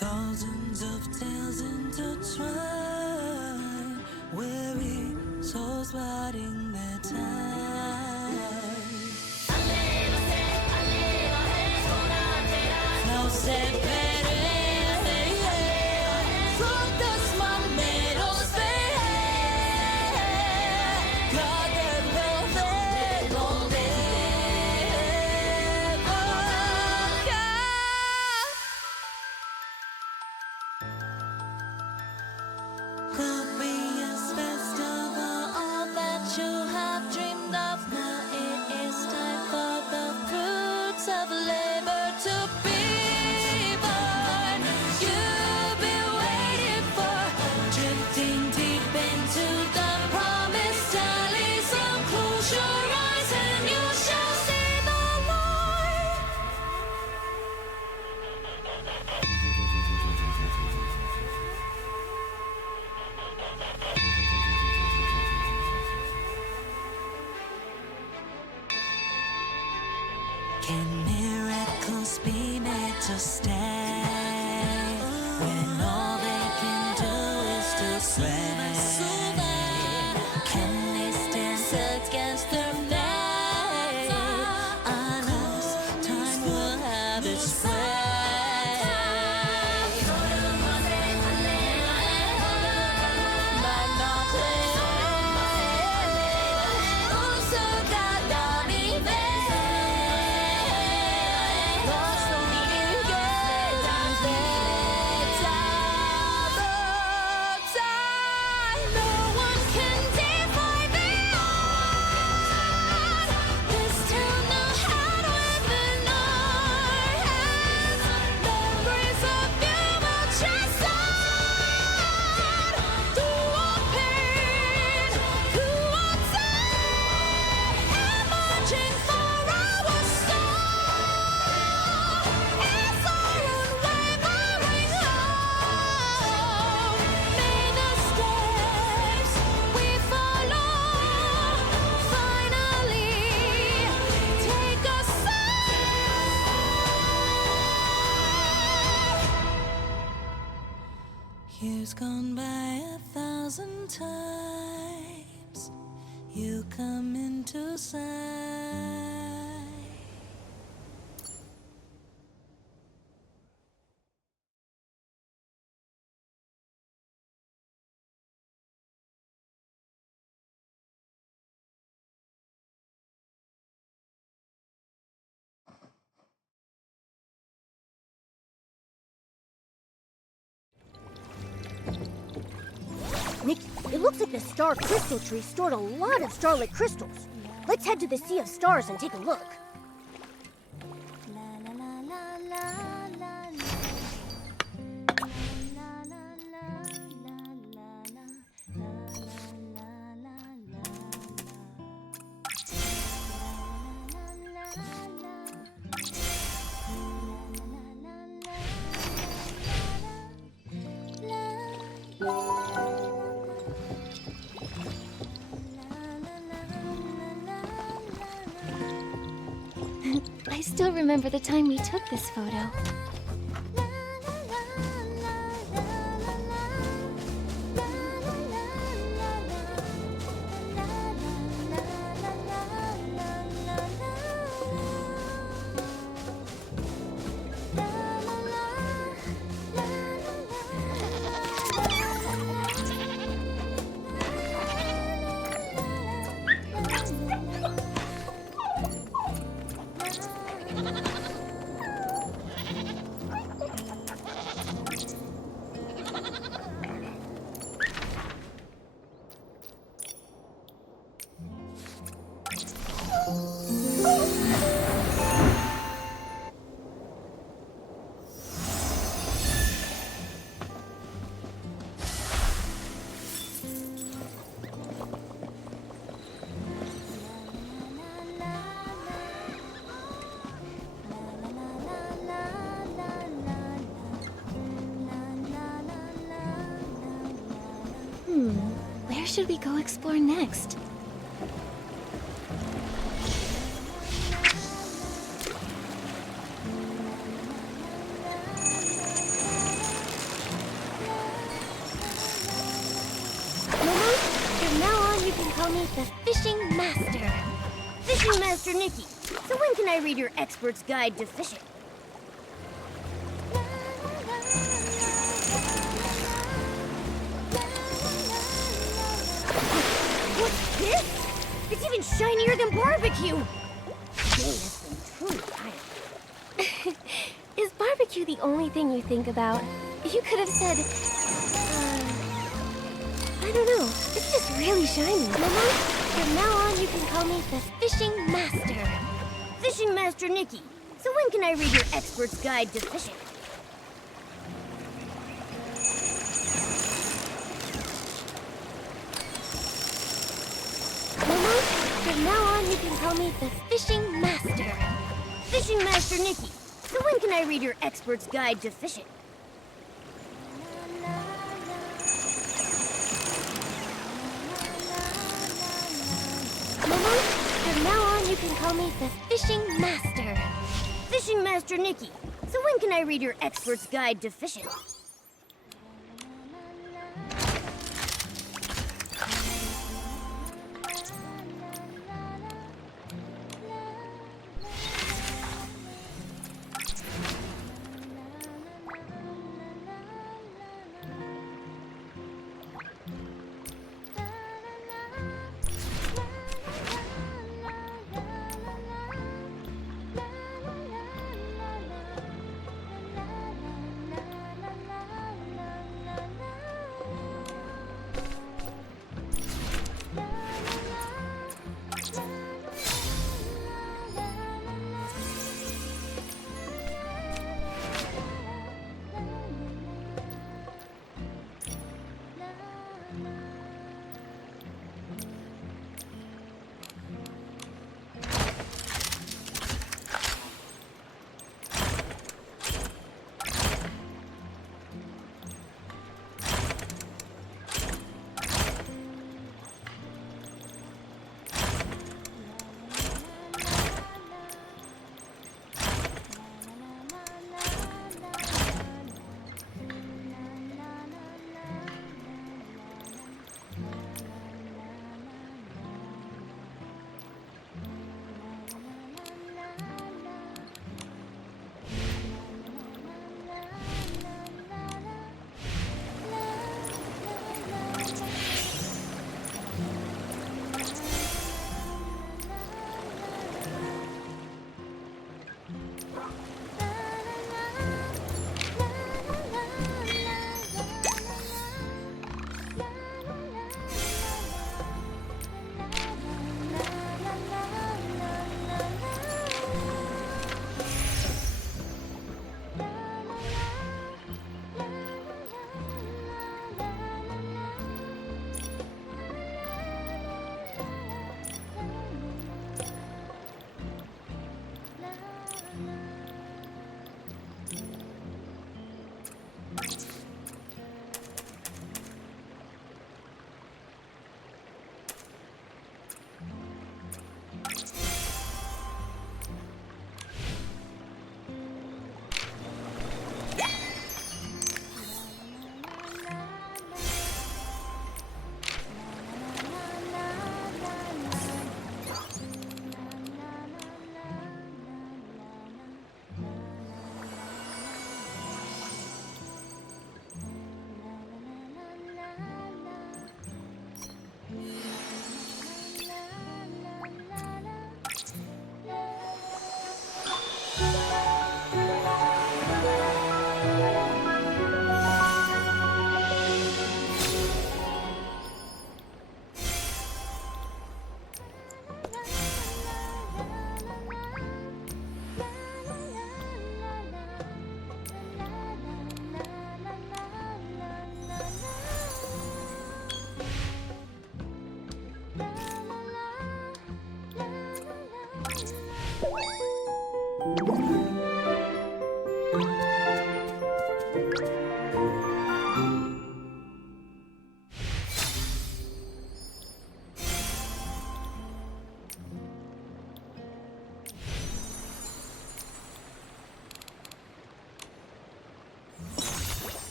Thousands of tales intertwine, weary souls biding their time. No se frutas malmeros de could be as festival all that you have dreamed of. Now it is time for the fruits of labor to be born. You've been waiting for, drifting deep into the promised valley. So close your eyes and you shall see the light. Can miracles be made to stay when all they can do is to sway? Can they stand against their fate? Unless time will have its way. Years gone by 1,000 times, you come into sight. Nikki, it looks like the star crystal tree stored a lot of starlit crystals. Let's head to the Sea of Stars and take a look. I still remember the time we took this photo. Where should we go explore next? call me the Fishing Master. Fishing Master Nikki. So when can I read your expert's guide to fishing? What's this? It's even shinier than barbecue. Today has been truly tiring. Is barbecue the only thing you think about? You could have said, I don't know. It's just really shiny. Mama, from now on you can call me the Fishing Master. Fishing Master Nikki. So when can I read your expert's guide to fishing? Mama, from now on you can call me the Fishing Master. Fishing Master Nikki. So when can I read your expert's guide to fishing? Mama, from now on you can call me the Fishing Master. Fishing Master Nikki. So when can I read your expert's guide to fishing?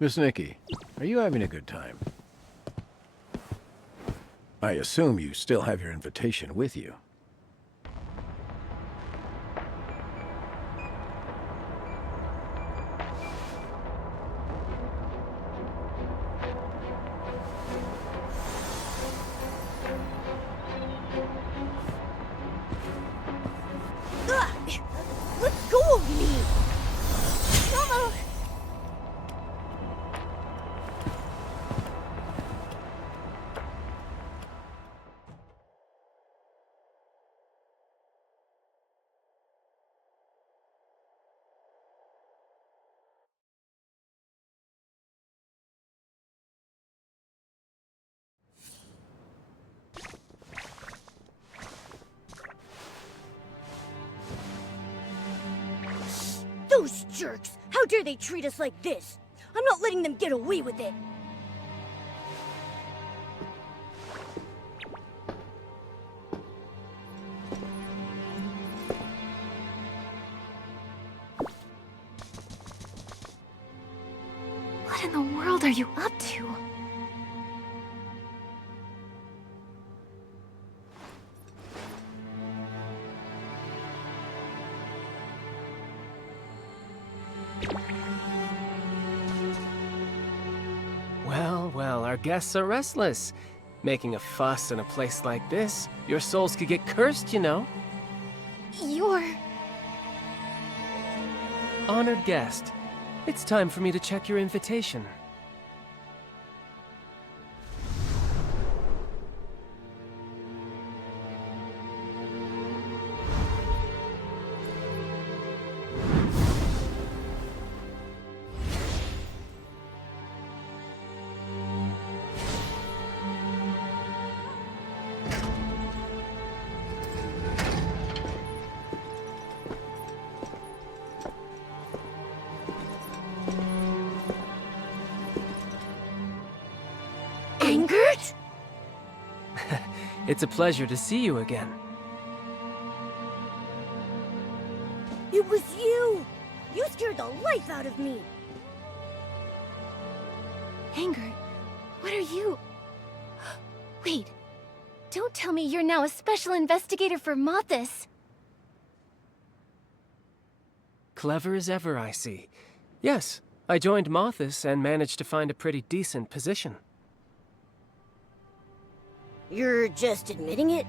Miss Nikki, are you having a good time? I assume you still have your invitation with you. Let go of me! Those jerks! How dare they treat us like this? I'm not letting them get away with it! What in the world are you up to? Well, our guests are restless. Making a fuss in a place like this, your souls could get cursed, you know. You're... Honored guest, it's time for me to check your invitation. Angered? It's a pleasure to see you again. It was you! You scared the life out of me! Anger, what are you... Wait, don't tell me you're now a special investigator for Mothis. Clever as ever, I see. Yes, I joined Mothis and managed to find a pretty decent position. You're just admitting it?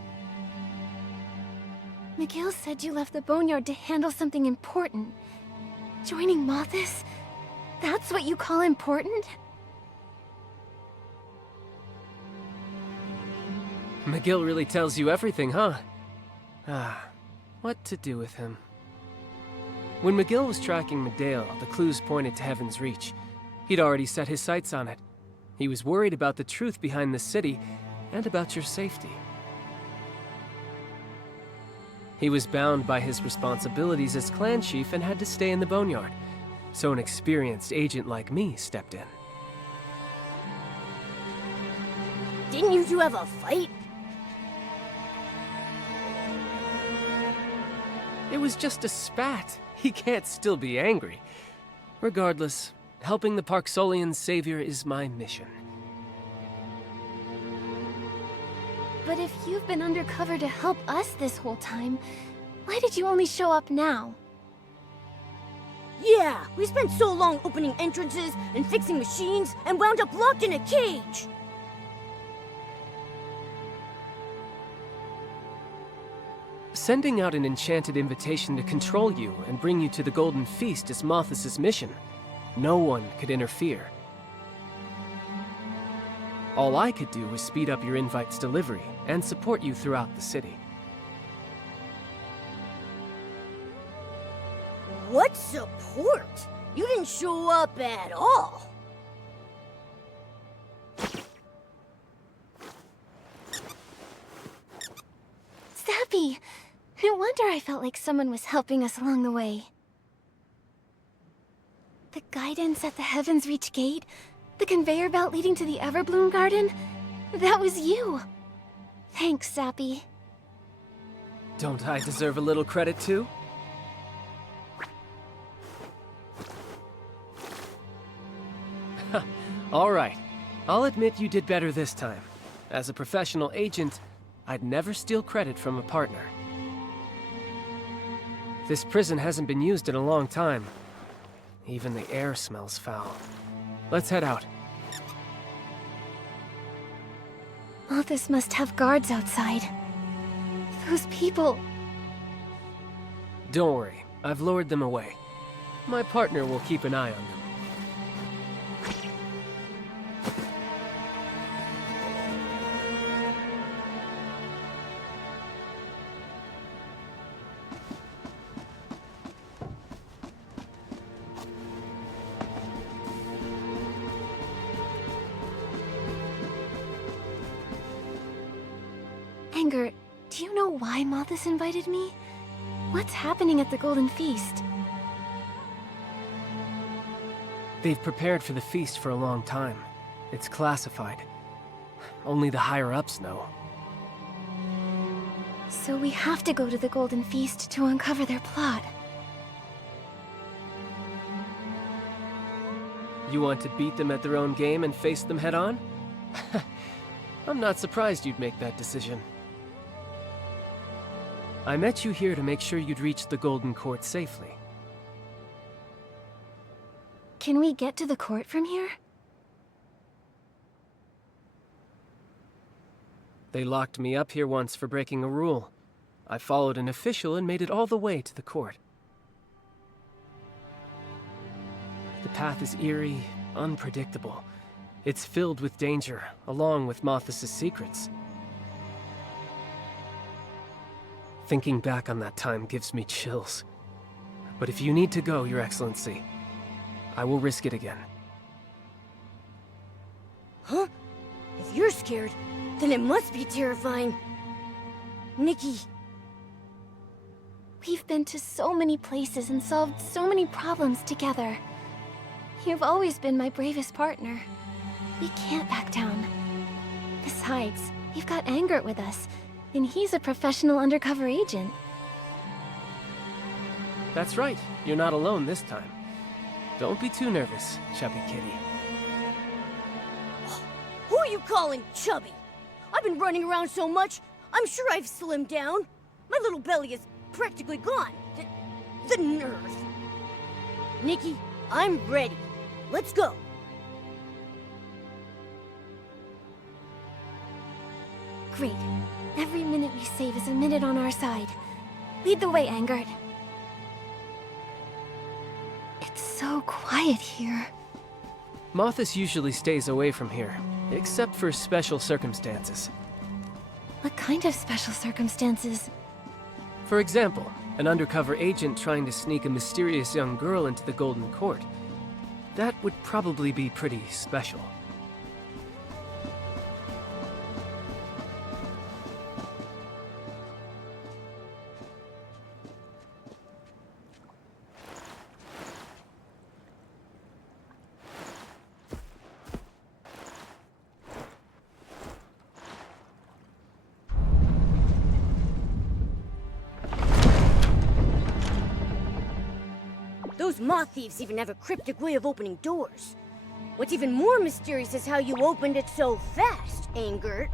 McGill said you left the Boneyard to handle something important. Joining Mothis? That's what you call important? McGill really tells you everything, huh? What to do with him? When McGill was tracking Medale, the clues pointed to Heaven's Reach. He'd already set his sights on it. He was worried about the truth behind the city, and about your safety. He was bound by his responsibilities as clan chief and had to stay in the Boneyard, so an experienced agent like me stepped in. Didn't you two have a fight? It was just a spat. He can't still be angry. Regardless, helping the Parksolian savior is my mission. But if you've been undercover to help us this whole time, why did you only show up now? Yeah, we spent so long opening entrances and fixing machines and wound up locked in a cage! Sending out an enchanted invitation to control you and bring you to the Golden Feast is Mothis' mission. No one could interfere. All I could do was speed up your invite's delivery and support you throughout the city. What support? You didn't show up at all! Zappy! No wonder I felt like someone was helping us along the way. The guidance at the Heaven's Reach gate? The conveyor belt leading to the Everbloom Garden? That was you! Thanks, Zappy. Don't I deserve a little credit too? All right. I'll admit you did better this time. As a professional agent, I'd never steal credit from a partner. This prison hasn't been used in a long time. Even the air smells foul. Let's head out. Malthus must have guards outside. Those people... Don't worry, I've lured them away. My partner will keep an eye on them. Anger, do you know why Malthus invited me? What's happening at the Golden Feast? They've prepared for the feast for a long time. It's classified. Only the higher-ups know. So we have to go to the Golden Feast to uncover their plot. You want to beat them at their own game and face them head-on? I'm not surprised you'd make that decision. I met you here to make sure you'd reach the Golden Court safely. Can we get to the court from here? They locked me up here once for breaking a rule. I followed an official and made it all the way to the court. The path is eerie, unpredictable. It's filled with danger, along with Malthus' secrets. Thinking back on that time gives me chills. But if you need to go, Your Excellency, I will risk it again. Huh? If you're scared, then it must be terrifying. Nikki. We've been to so many places and solved so many problems together. You've always been my bravest partner. We can't back down. Besides, we've got Angert with us, and he's a professional undercover agent. That's right, you're not alone this time. Don't be too nervous, chubby kitty. Who are you calling chubby? I've been running around so much, I'm sure I've slimmed down. My little belly is practically gone. The nerve. Nikki, I'm ready. Let's go. Great. Every minute we save is a minute on our side. Lead the way, Angert. It's so quiet here. Malthus usually stays away from here, except for special circumstances. What kind of special circumstances? For example, an undercover agent trying to sneak a mysterious young girl into the Golden Court. That would probably be pretty special. Those moth thieves even have a cryptic way of opening doors. What's even more mysterious is how you opened it so fast, Angert.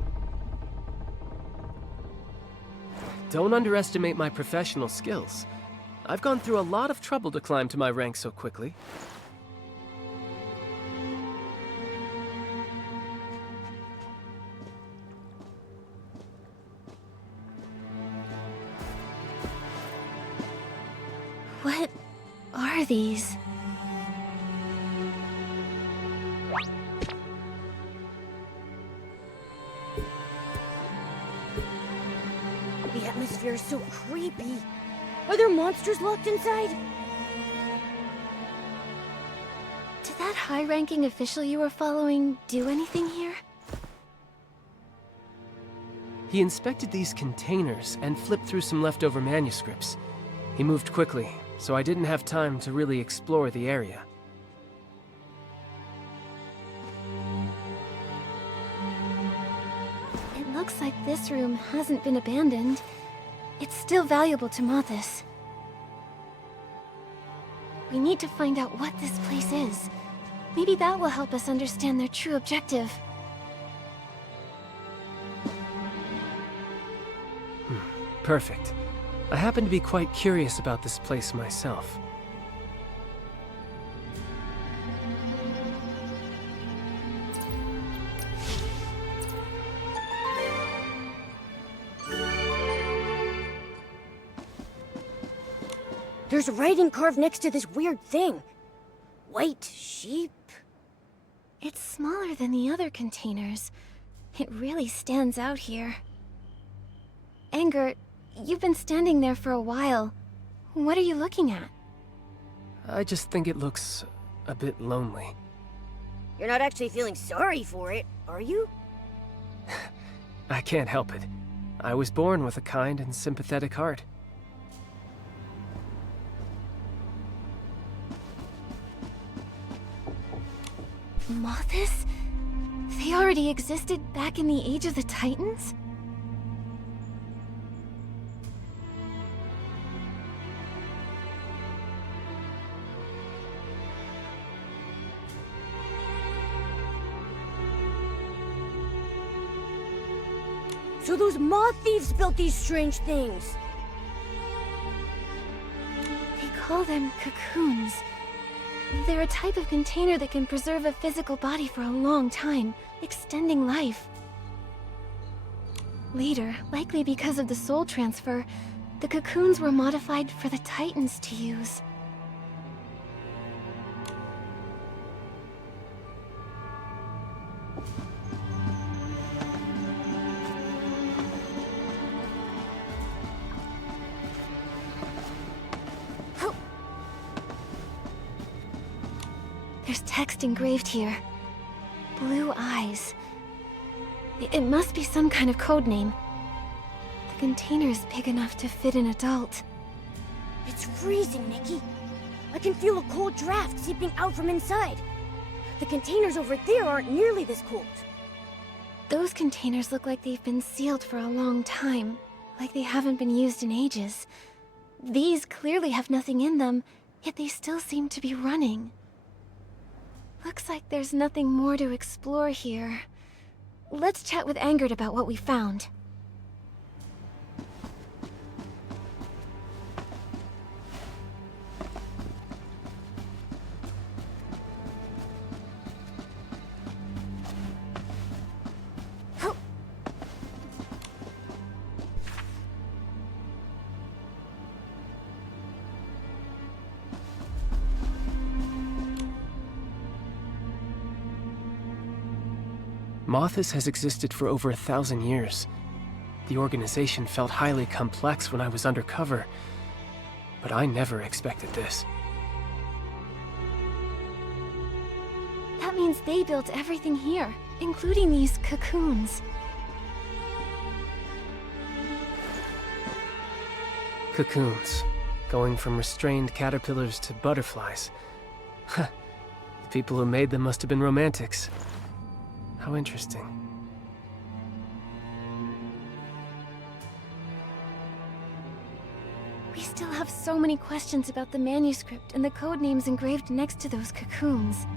Don't underestimate my professional skills. I've gone through a lot of trouble to climb to my rank so quickly. What are these? The atmosphere is so creepy. Are there monsters locked inside? Did that high-ranking official you were following do anything here? He inspected these containers and flipped through some leftover manuscripts. He moved quickly, so I didn't have time to really explore the area. It looks like this room hasn't been abandoned. It's still valuable to Malthus. We need to find out what this place is. Maybe that will help us understand their true objective. Perfect. I happen to be quite curious about this place myself. There's writing carved next to this weird thing. White sheep? It's smaller than the other containers. It really stands out here. Anger, you've been standing there for a while. What are you looking at? I just think it looks a bit lonely. You're not actually feeling sorry for it, are you? I can't help it. I was born with a kind and sympathetic heart. Mothis? They already existed back in the Age of the Titans? So those moth thieves built these strange things. They call them cocoons. They're a type of container that can preserve a physical body for a long time, extending life. Later, likely because of the soul transfer, the cocoons were modified for the Titans to use. There's text engraved here. Blue eyes. It must be some kind of code name. The container is big enough to fit an adult. It's freezing, Nikki. I can feel a cold draft seeping out from inside. The containers over there aren't nearly this cold. Those containers look like they've been sealed for a long time, like they haven't been used in ages. These clearly have nothing in them, yet they still seem to be running. Looks like there's nothing more to explore here. Let's chat with Angert about what we found. Mothis has existed for over 1,000 years. The organization felt highly complex when I was undercover, but I never expected this. That means they built everything here, including these cocoons. Cocoons, going from restrained caterpillars to butterflies. Huh. The people who made them must have been romantics. How interesting. We still have so many questions about the manuscript and the code names engraved next to those cocoons.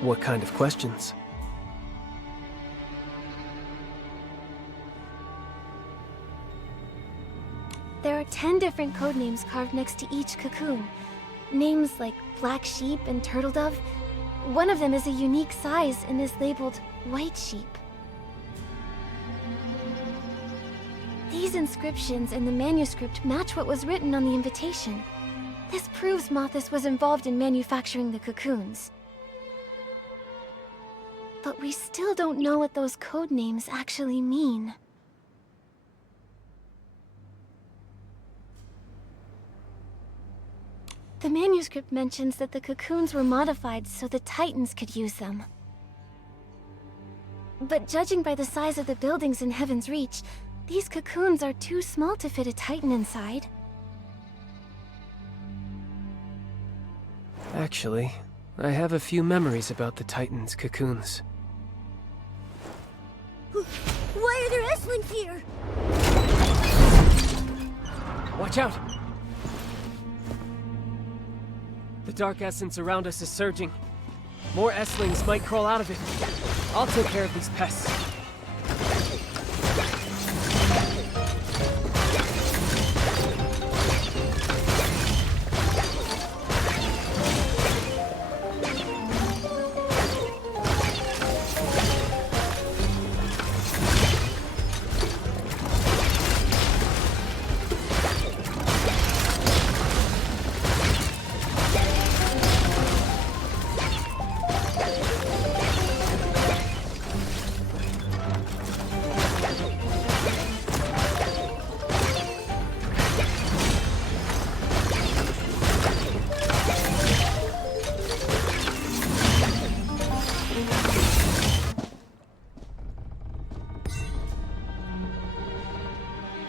What kind of questions? There are 10 different code names carved next to each cocoon. Names like Black Sheep and Turtle Dove. One of them is a unique size and is labeled White Sheep. These inscriptions in the manuscript match what was written on the invitation. This proves Mothis was involved in manufacturing the cocoons. But we still don't know what those code names actually mean. The manuscript mentions that the cocoons were modified so the Titans could use them. But judging by the size of the buildings in Heaven's Reach, these cocoons are too small to fit a Titan inside. Actually, I have a few memories about the Titans' cocoons. Why are there S-Lings here? Watch out! The The dark essence around us is surging. More S-lings might crawl out of it. I'll take care of these pests.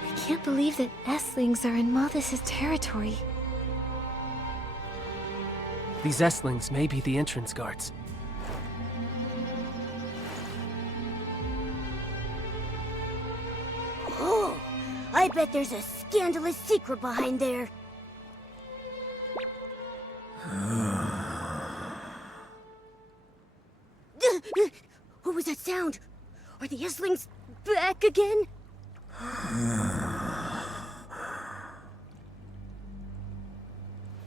I can't believe that S-lings are in Malthus' territory. These S-lings may be the entrance guards. Oh, I bet there's a scandalous secret behind there. What was that sound? Are the S-lings back again?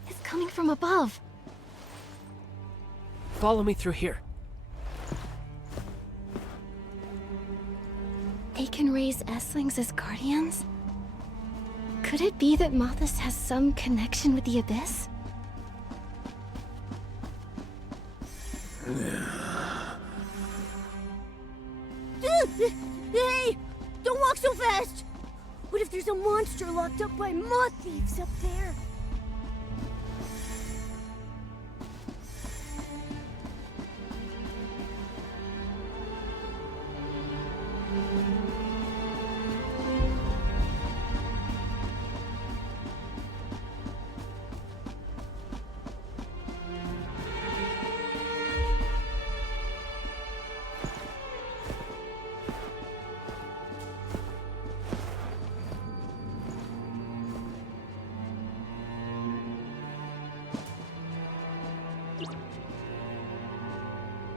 It's coming from above. Follow me through here. They can raise S-lings as guardians? Could it be that Malthus has some connection with the Abyss? Hey! Don't walk so fast! What if there's a monster locked up by moth thieves up there?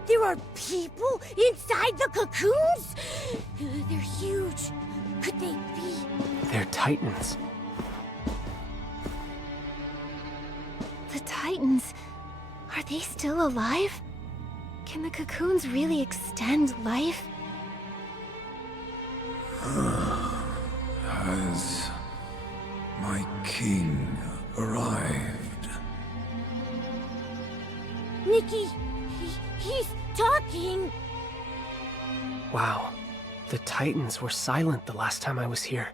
There are people inside the cocoons? They're huge. Could they be? They're titans. The Titans... are they still alive? Can the cocoons really extend life? Has my king arrived? Nikki, he's talking. Wow. The titans were silent the last time I was here.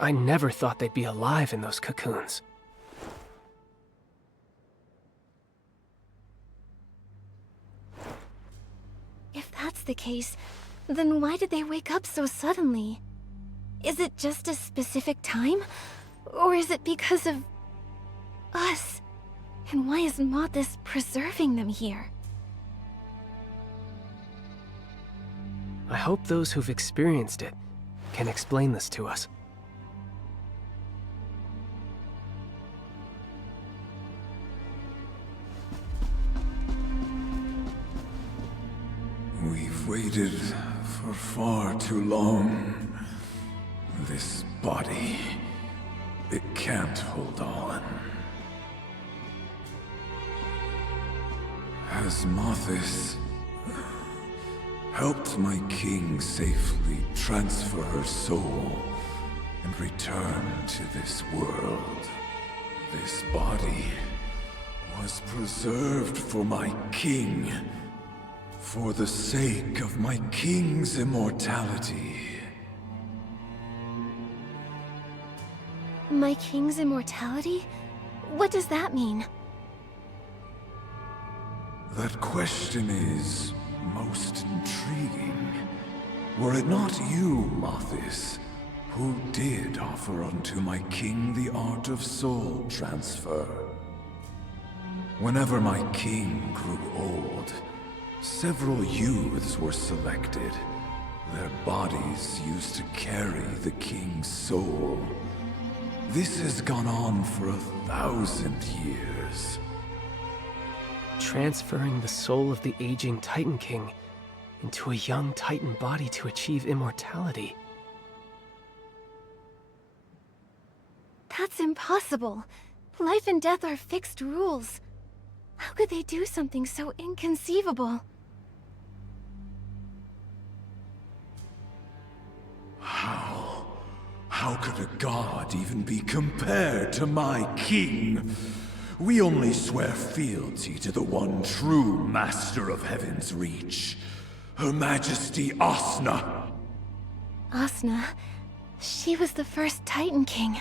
I never thought they'd be alive in those cocoons. If that's the case, then why did they wake up so suddenly? Is it just a specific time? Or is it because of... us? And why is Malthus preserving them here? I hope those who've experienced it can explain this to us. We've waited for far too long. This body, it can't hold on. Has Malthus helped my king safely transfer her soul and return to this world? This body was preserved for my king, for the sake of my king's immortality. My king's immortality? What does that mean? That question is most intriguing. Were it not you, Malthus, who did offer unto my king the art of soul transfer? Whenever my king grew old, several youths were selected. Their bodies used to carry the king's soul. This has gone on for 1,000 years. transferring the soul of the aging Titan King into a young Titan body to achieve immortality. That's impossible. Life and death are fixed rules. How could they do something so inconceivable? How could a god even be compared to my king? We only swear fealty to the one true master of Heaven's Reach, Her Majesty Asna. Asna, she was the first Titan King.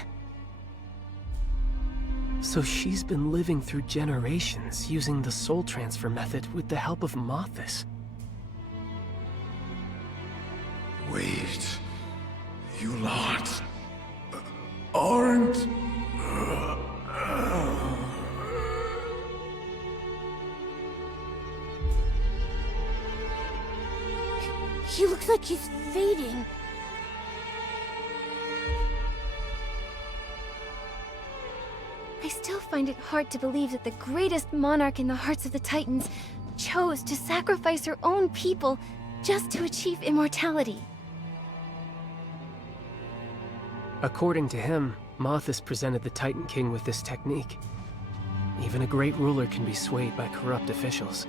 So she's been living through generations using the soul transfer method with the help of Mothis. Wait, you lot aren't... He looks like he's fading. I still find it hard to believe that the greatest monarch in the hearts of the Titans chose to sacrifice her own people just to achieve immortality. According to him, Mothis presented the Titan King with this technique. Even a great ruler can be swayed by corrupt officials.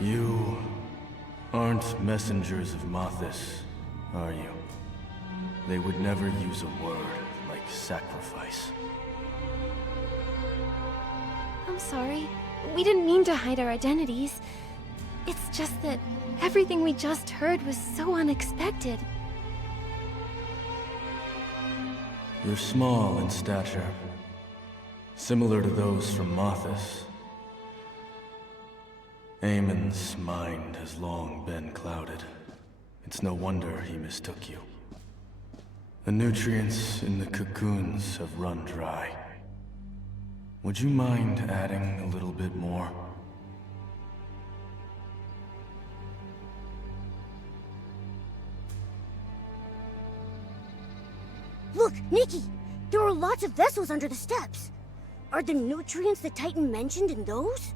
You aren't messengers of Mothis, are you? They would never use a word like sacrifice. I'm sorry. We didn't mean to hide our identities. It's just that everything we just heard was so unexpected. You're small in stature, similar to those from Mothis. Aemon's mind has long been clouded. It's no wonder he mistook you. The nutrients in the cocoons have run dry. Would you mind adding a little bit more? Look, Nikki! There are lots of vessels under the steps. Are the nutrients the Titan mentioned in those?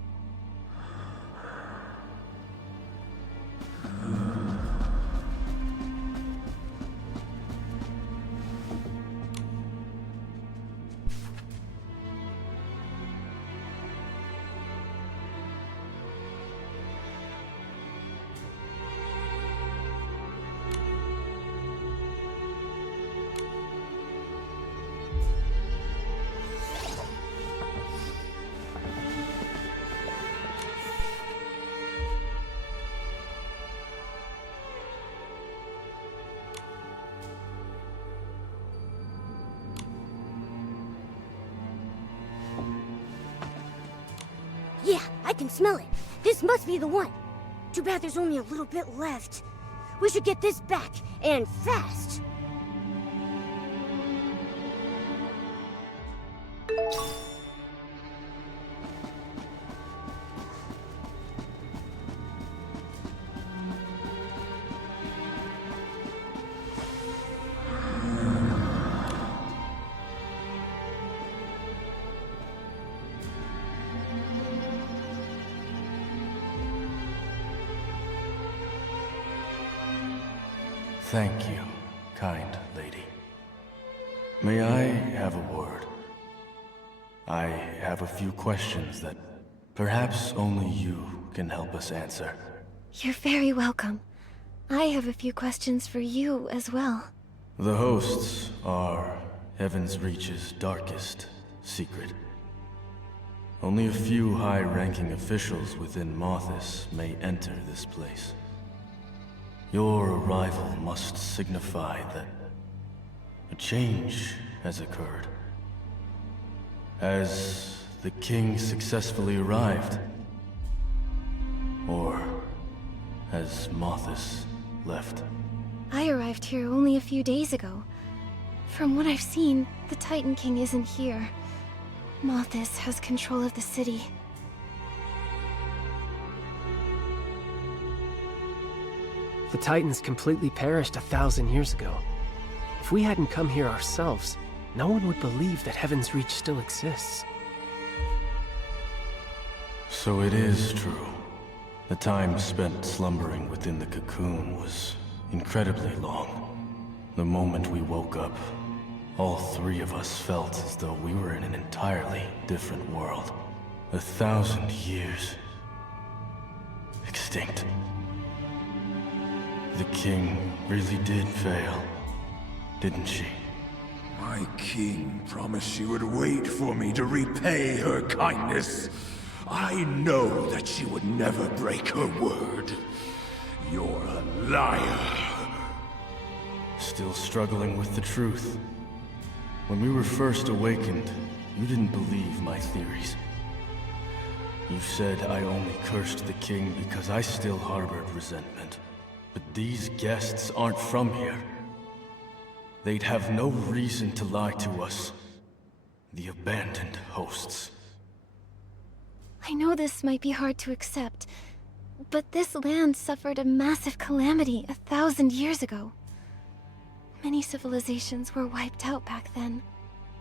Yeah, I can smell it. This must be the one. Too bad there's only a little bit left. We should get this back, and fast. Thank you, kind lady. May I have a word? I have a few questions that perhaps only you can help us answer. You're very welcome. I have a few questions for you as well. The hosts are Heaven's Reach's darkest secret. Only a few high-ranking officials within Mothis may enter this place. Your arrival must signify that a change has occurred. Has the king successfully arrived? Or has Mothis left? I arrived here only a few days ago. From what I've seen, the Titan King isn't here. Mothis has control of the city. The Titans completely perished 1,000 years ago. If we hadn't come here ourselves, no one would believe that Heaven's Reach still exists. So it is true. The time spent slumbering within the cocoon was incredibly long. The moment we woke up, all three of us felt as though we were in an entirely different world. 1,000 years. Extinct. The king really did fail, didn't she? My king promised she would wait for me to repay her kindness. I know that she would never break her word. You're a liar. Still struggling with the truth. When we were first awakened, you didn't believe my theories. You said I only cursed the king because I still harbored resentment. But these guests aren't from here. They'd have no reason to lie to us. The abandoned hosts. I know this might be hard to accept, but this land suffered a massive calamity 1,000 years ago. Many civilizations were wiped out back then.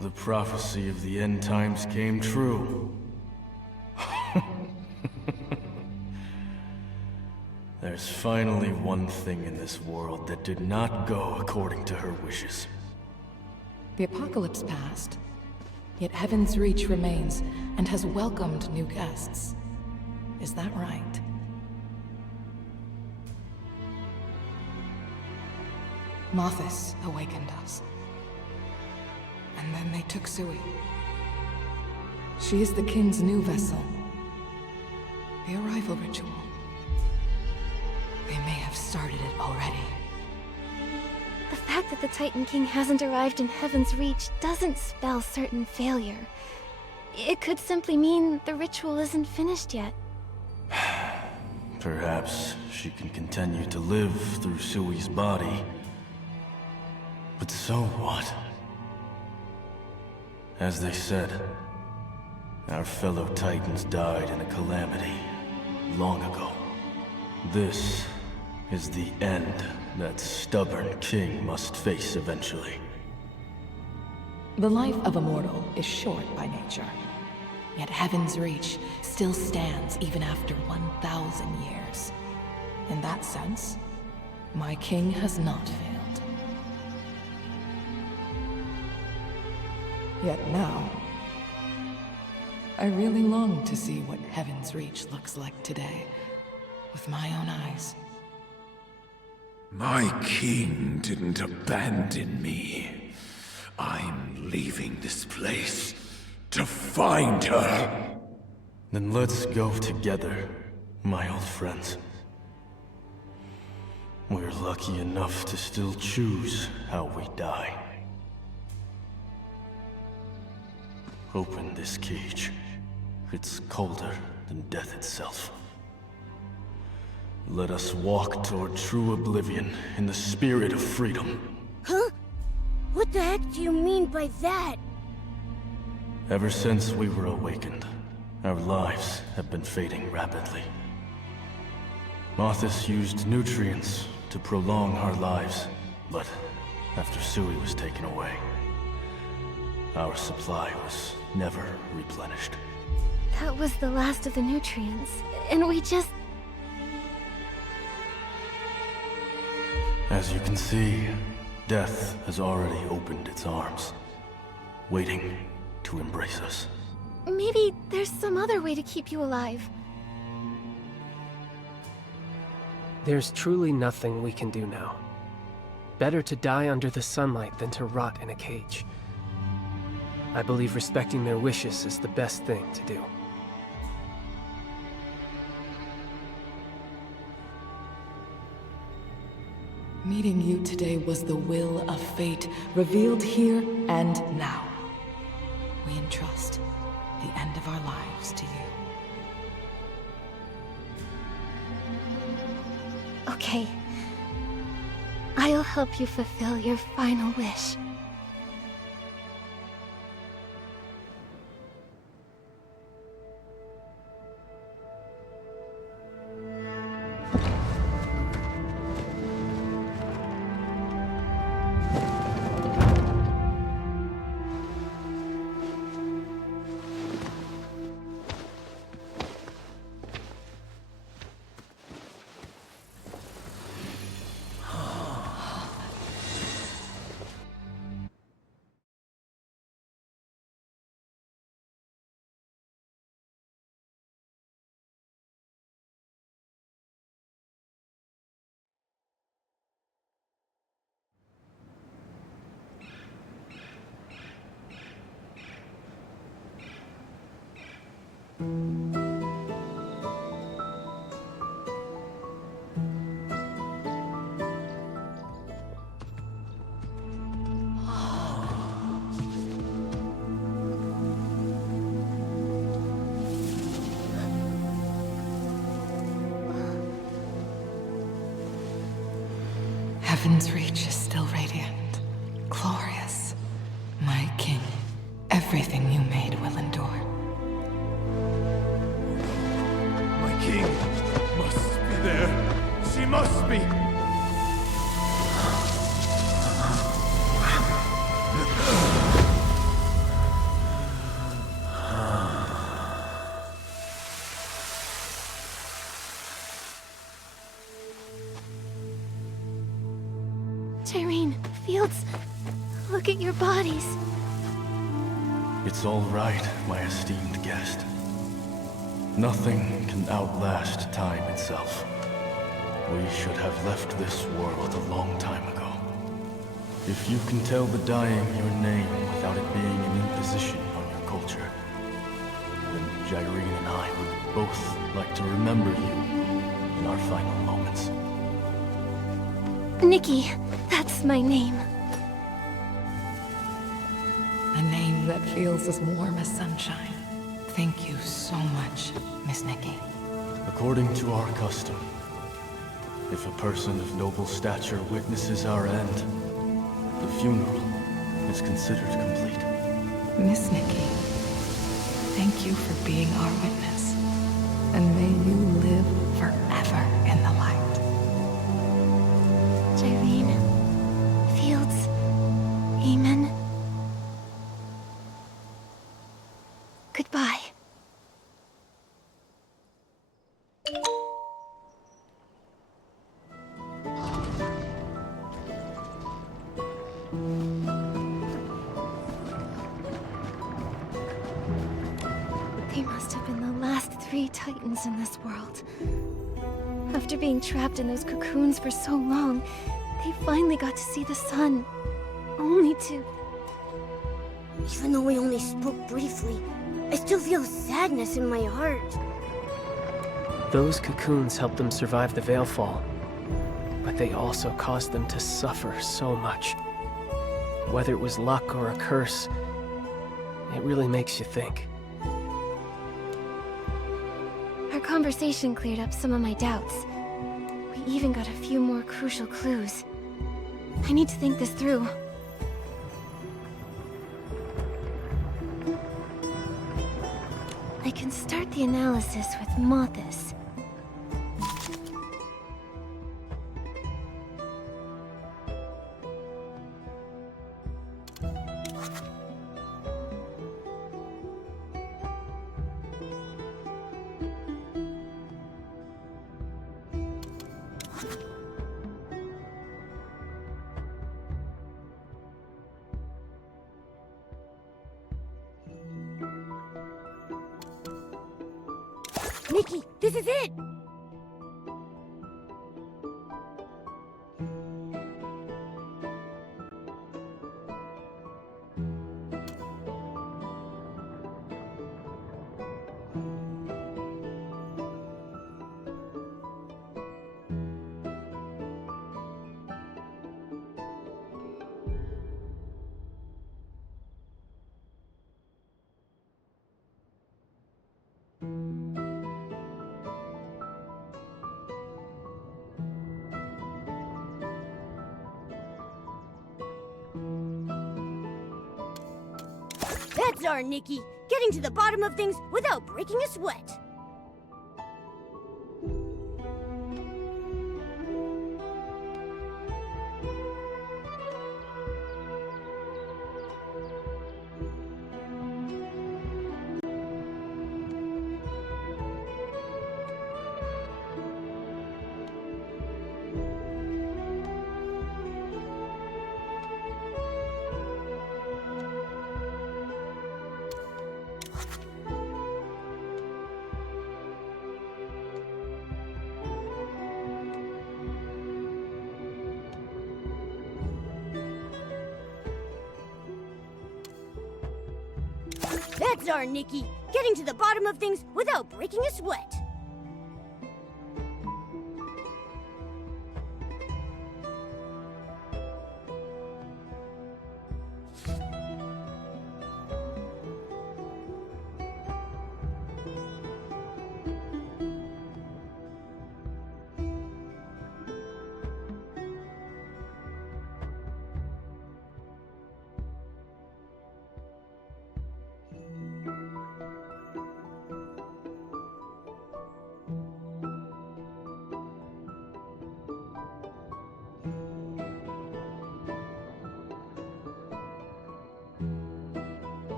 The prophecy of the end times came true. There's finally one thing in this world that did not go according to her wishes. The apocalypse passed, yet Heaven's Reach remains and has welcomed new guests. Is that right? Mothis awakened us. And then they took Sui. She is the king's new vessel. The arrival ritual. They may have started it already. The fact that the Titan King hasn't arrived in Heaven's Reach doesn't spell certain failure. It could simply mean the ritual isn't finished yet. Perhaps she can continue to live through Sui's body. But so what? As they said, our fellow Titans died in a calamity long ago. This is the end that stubborn king must face eventually. The life of a mortal is short by nature. Yet Heaven's Reach still stands even after 1,000 years. In that sense, my king has not failed. Yet now, I really long to see what Heaven's Reach looks like today, with my own eyes. My king didn't abandon me. I'm leaving this place to find her. Then let's go together, my old friends. We're lucky enough to still choose how we die. Open this cage. It's colder than death itself. Let us walk toward true oblivion in the spirit of freedom. Huh? What the heck do you mean by that? Ever since we were awakened, our lives have been fading rapidly. Mothis used nutrients to prolong our lives, but after Sui was taken away, our supply was never replenished. That was the last of the nutrients, and we just... As you can see, death has already opened its arms, waiting to embrace us. Maybe there's some other way to keep you alive. There's truly nothing we can do now. Better to die under the sunlight than to rot in a cage. I believe respecting their wishes is the best thing to do. Meeting you today was the will of fate, revealed here and now. We entrust the end of our lives to you. Okay. I'll help you fulfill your final wish. Heaven's Reach is still radiant, glorious. My king, everything you made will endure. My king must be there. She must be. Tyreen, Fields, look at your bodies. It's all right, my esteemed guest. Nothing can outlast time itself. We should have left this world a long time ago. If you can tell the dying your name without it being an imposition on your culture, then Jyrene and I would both like to remember you in our final moments. Nikki, that's my name. A name that feels as warm as sunshine. Thank you so much, Miss Nikki. According to our custom, if a person of noble stature witnesses our end, the funeral is considered complete. Miss Nikki, thank you for being our witness. And may you live forever in the light. Jyrene, Fields, Amen. Goodbye. They must have been the last 3 Titans in this world. After being trapped in those cocoons for so long, they finally got to see the sun. Only to... Even though we only spoke briefly, I still feel sadness in my heart. Those cocoons helped them survive the Veilfall, but they also caused them to suffer so much. Whether it was luck or a curse, it really makes you think. Our conversation cleared up some of my doubts. We even got a few more crucial clues. I need to think this through. I can start the analysis with Mothis. Nikki, this is it! That's our Nikki, getting to the bottom of things without breaking a sweat. That's our Nikki, getting to the bottom of things without breaking a sweat.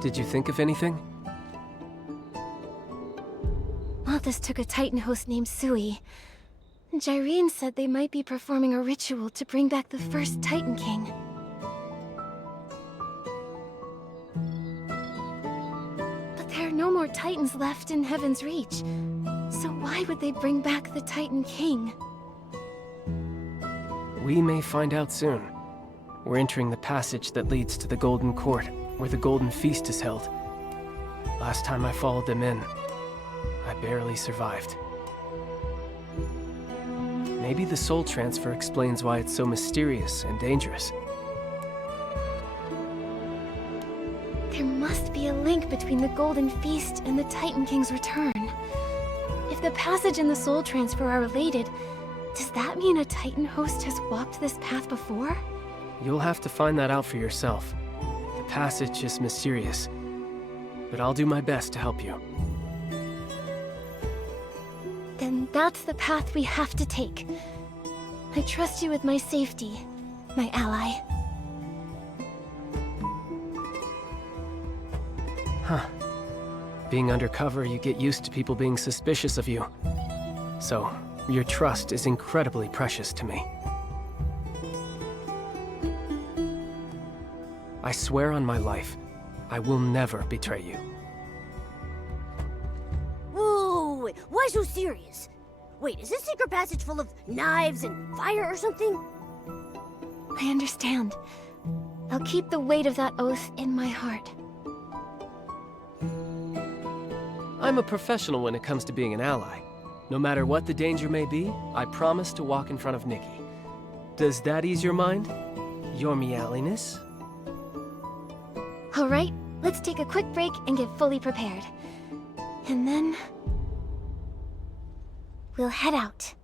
Did you think of anything? Malthus took a Titan host named Sui. Gyrene said they might be performing a ritual to bring back the first Titan King. But there are no more Titans left in Heaven's Reach. So why would they bring back the Titan King? We may find out soon. We're entering the passage that leads to the Golden Court, where the Golden Feast is held. Last time I followed them in, I barely survived. Maybe the soul transfer explains why it's so mysterious and dangerous. There must be a link between the Golden Feast and the Titan King's return. If the passage and the soul transfer are related, does that mean a Titan host has walked this path before? You'll have to find that out for yourself. The passage is mysterious, but I'll do my best to help you. Then that's the path we have to take. I trust you with my safety, my ally. Huh. Being undercover, you get used to people being suspicious of you. So, your trust is incredibly precious to me. I swear on my life, I will never betray you. Whoa, why so serious? Wait, is this secret passage full of knives and fire or something? I understand. I'll keep the weight of that oath in my heart. I'm a professional when it comes to being an ally. No matter what the danger may be, I promise to walk in front of Nikki. Does that ease your mind? Your meowliness? All right, let's take a quick break and get fully prepared. And then... we'll head out.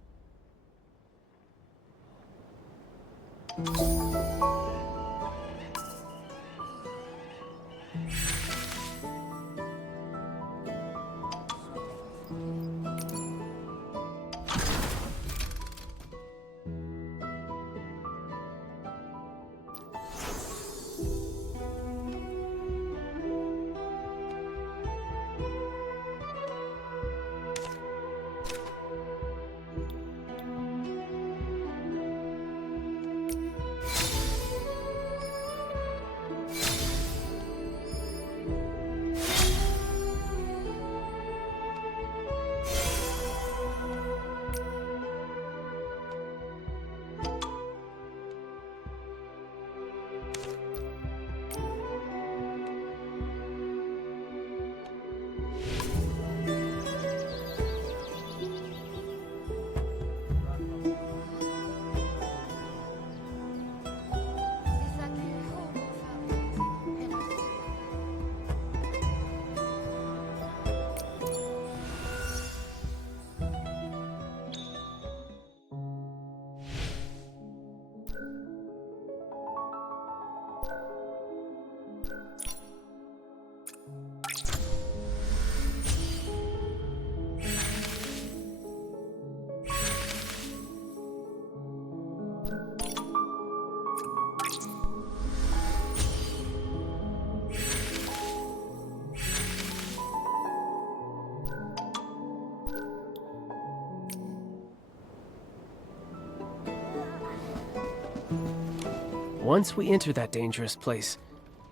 Once we enter that dangerous place,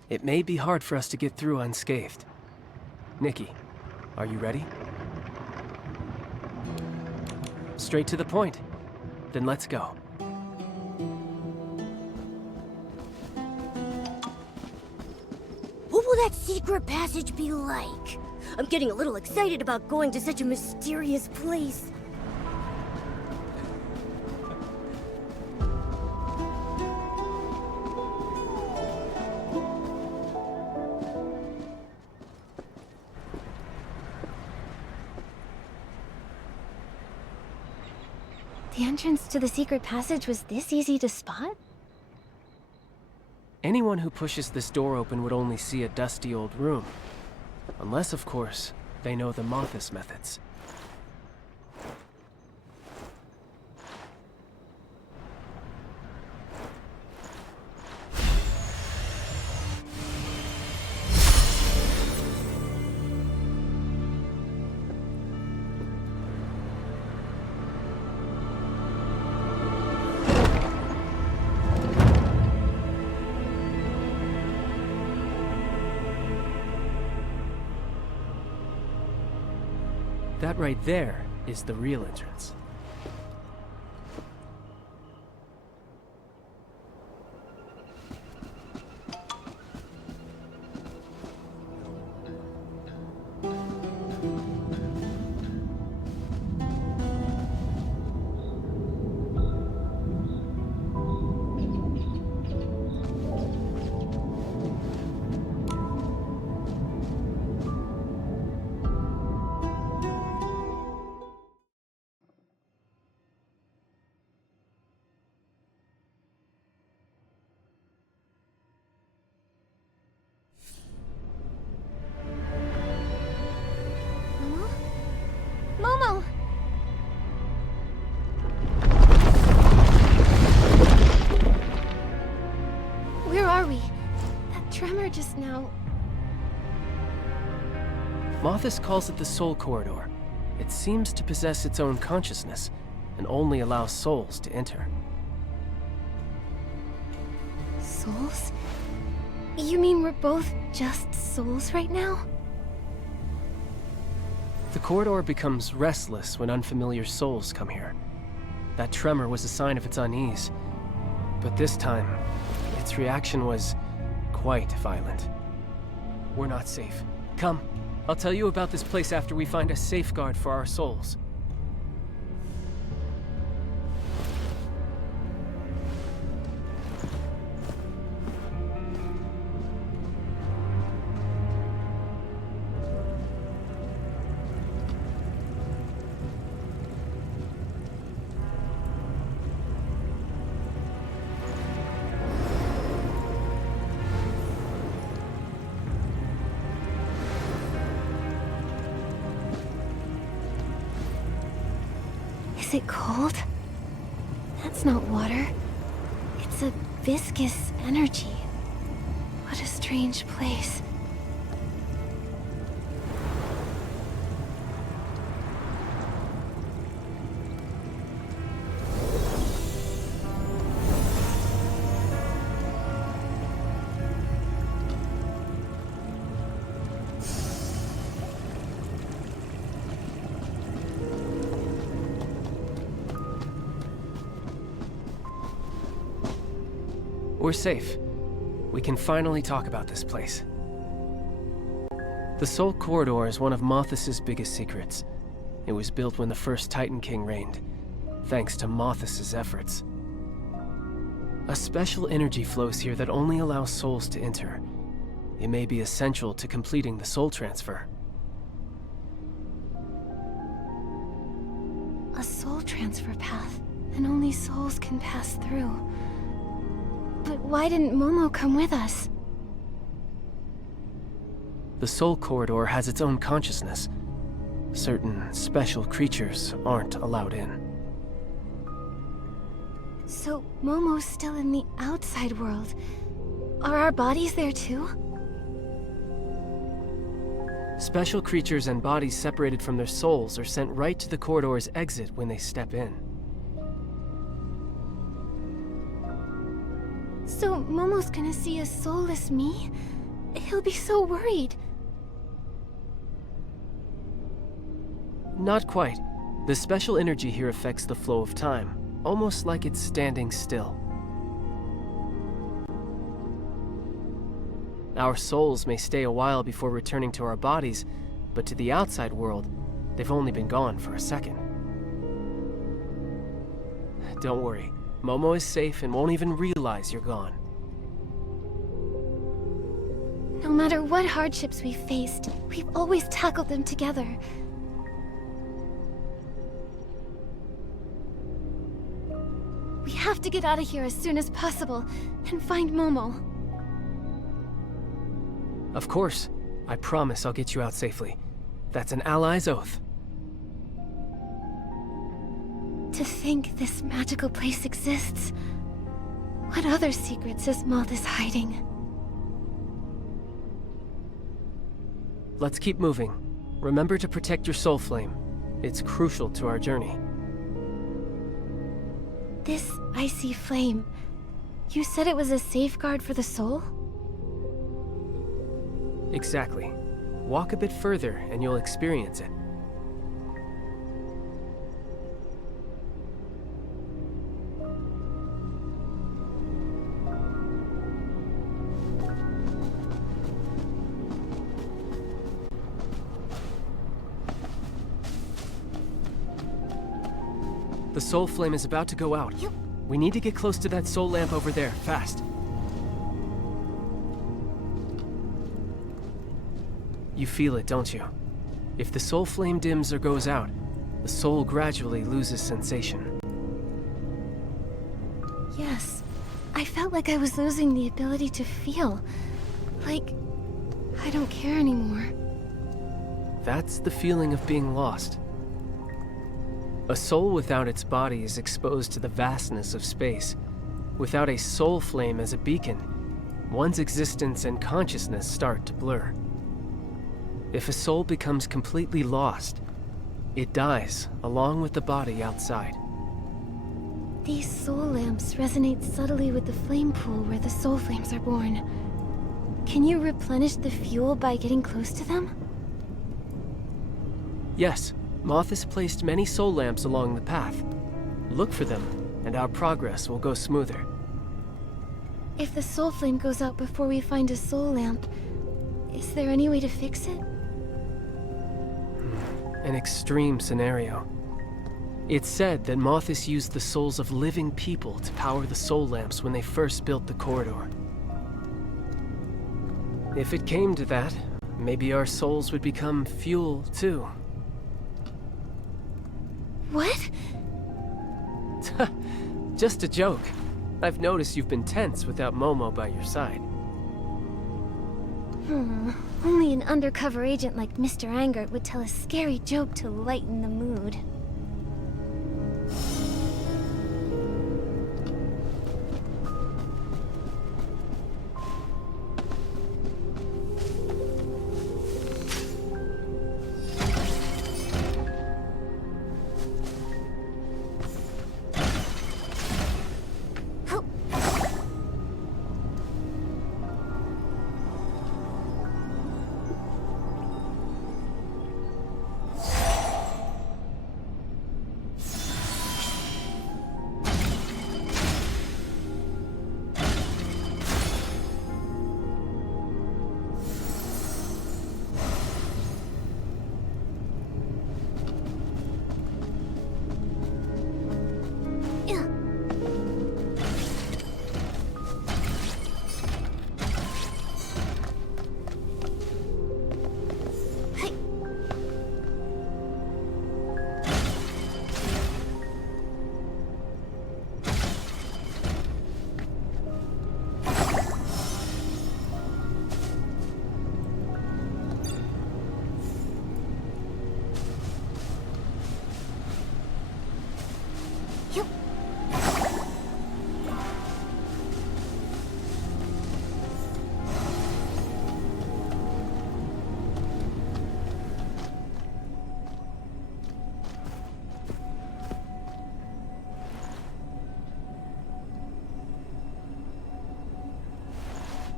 it may be hard for us to get through unscathed. Nikki, are you ready? Straight to the point. Then let's go. that secret passage be like? I'm getting a little excited about going to such a mysterious place. The entrance to the secret passage was this easy to spot? Anyone who pushes this door open would only see a dusty old room. Unless, of course, they know the Mothis methods. That right there is the real entrance. Momo! Where are we? That tremor just now... Mothis calls it the Soul Corridor. It seems to possess its own consciousness, and only allows souls to enter. Souls? You mean we're both just souls right now? The corridor becomes restless when unfamiliar souls come here. That tremor was a sign of its unease. But this time, its reaction was quite violent. We're not safe. Come, I'll tell you about this place after we find a safeguard for our souls. Is it cold? That's not water. It's a viscous energy. What a strange place. We're safe. We can finally talk about this place. The Soul Corridor is one of Mothis's biggest secrets. It was built when the first Titan King reigned, thanks to Mothis's efforts. A special energy flows here that only allows souls to enter. It may be essential to completing the soul transfer. A soul transfer path, and only souls can pass through. But why didn't Momo come with us? The Soul Corridor has its own consciousness. Certain special creatures aren't allowed in. So Momo's still in the outside world. Are our bodies there too? Special creatures and bodies separated from their souls are sent right to the corridor's exit when they step in. So Momo's gonna see a soulless me? He'll be so worried. Not quite. The special energy here affects the flow of time, almost like it's standing still. Our souls may stay a while before returning to our bodies, but to the outside world, they've only been gone for a second. Don't worry, Momo is safe and won't even realize you're gone. No matter what hardships we've faced, we've always tackled them together. We have to get out of here as soon as possible and find Momo. Of course. I promise I'll get you out safely. That's an ally's oath. To think this magical place exists. What other secrets is Malthus hiding? Let's keep moving. Remember to protect your soul flame. It's crucial to our journey. This icy flame, you said it was a safeguard for the soul? Exactly. Walk a bit further and you'll experience it. The soul flame is about to go out. We need to get close to that soul lamp over there, fast. You feel it, don't you? If the soul flame dims or goes out, the soul gradually loses sensation. Yes. I felt like I was losing the ability to feel. Like, I don't care anymore. That's the feeling of being lost. A soul without its body is exposed to the vastness of space. Without a soul flame as a beacon, one's existence and consciousness start to blur. If a soul becomes completely lost, it dies along with the body outside. These soul lamps resonate subtly with the flame pool where the soul flames are born. Can you replenish the fuel by getting close to them? Yes, Malthus placed many soul lamps along the path. Look for them, and our progress will go smoother. If the soul flame goes out before we find a soul lamp, is there any way to fix it? An extreme scenario. It's said that Malthus used the souls of living people to power the soul lamps when they first built the corridor. If it came to that, maybe our souls would become fuel too. What? Just a joke. I've noticed you've been tense without Momo by your side. Only an undercover agent like Mr. Angert would tell a scary joke to lighten the mood.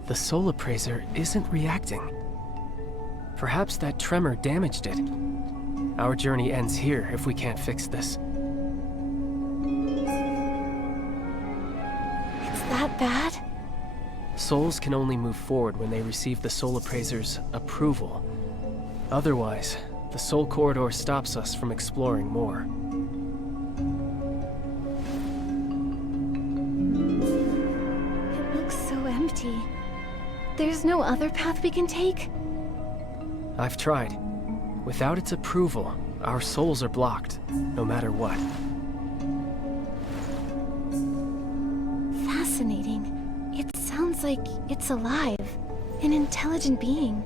The soul appraiser isn't reacting. Perhaps that tremor damaged it. Our journey ends here if we can't fix this. It's that bad? Souls can only move forward when they receive the Soul Appraiser's approval. Otherwise, the Soul Corridor stops us from exploring more. It looks so empty. There's no other path we can take? I've tried. Without its approval, our souls are blocked, no matter what. Fascinating. It sounds like it's alive. An intelligent being.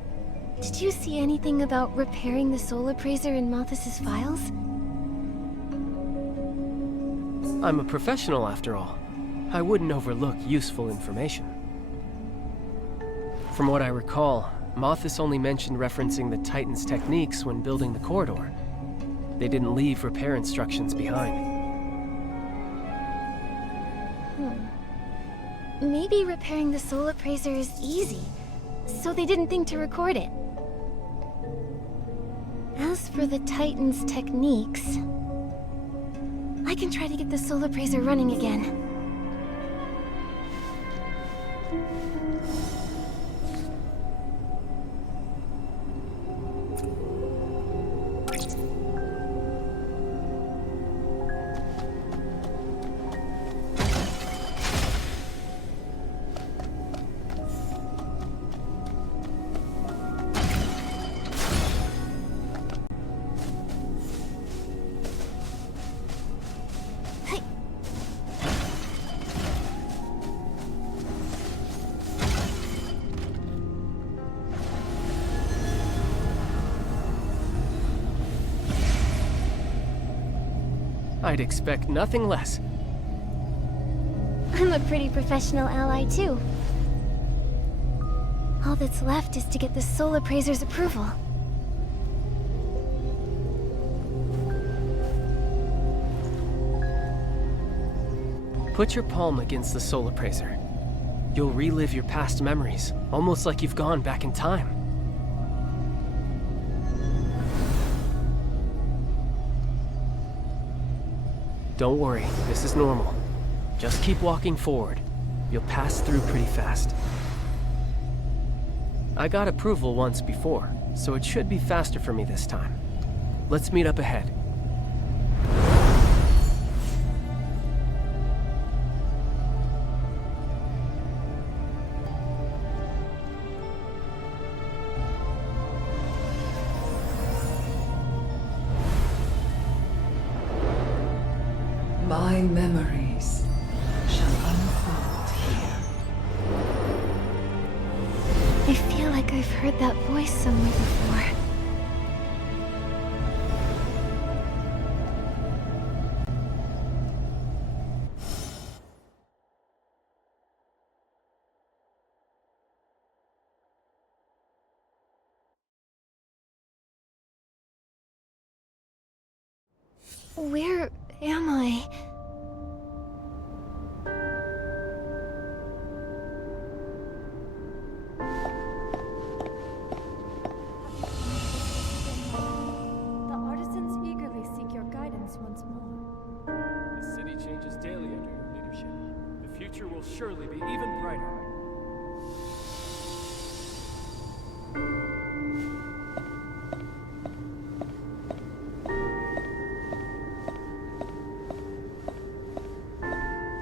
Did you see anything about repairing the Soul Appraiser in Malthus's files? I'm a professional after all. I wouldn't overlook useful information. From what I recall, Malthus only mentioned referencing the Titan's techniques when building the corridor. They didn't leave repair instructions behind. Maybe repairing the Soul Appraiser is easy, so they didn't think to record it. As for the Titan's techniques, I can try to get the Soul Appraiser running again. I'd expect nothing less. I'm a pretty professional ally, too. All that's left is to get the Soul Appraiser's approval. Put your palm against the Soul Appraiser. You'll relive your past memories, almost like you've gone back in time. Don't worry, this is normal. Just keep walking forward. You'll pass through pretty fast. I got approval once before, so it should be faster for me this time. Let's meet up ahead. My memories shall unfold here. I feel like I've heard that voice somewhere before. Where am I? The artisans eagerly seek your guidance once more. The city changes daily under your leadership. The future will surely be even brighter.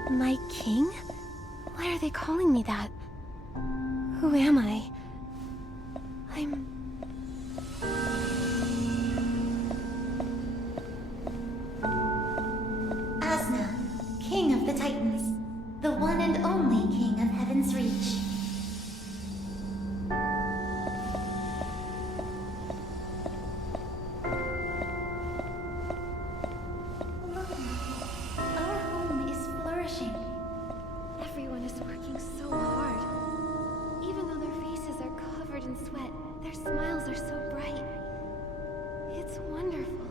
My king? Why are they calling me that? Who am I? I'm... Asna, King of the Titans, the one and only King of Heaven's Reach. Our home is flourishing. Everyone is working so hard. Even though their faces are covered in sweat, their smiles are so bright. It's wonderful.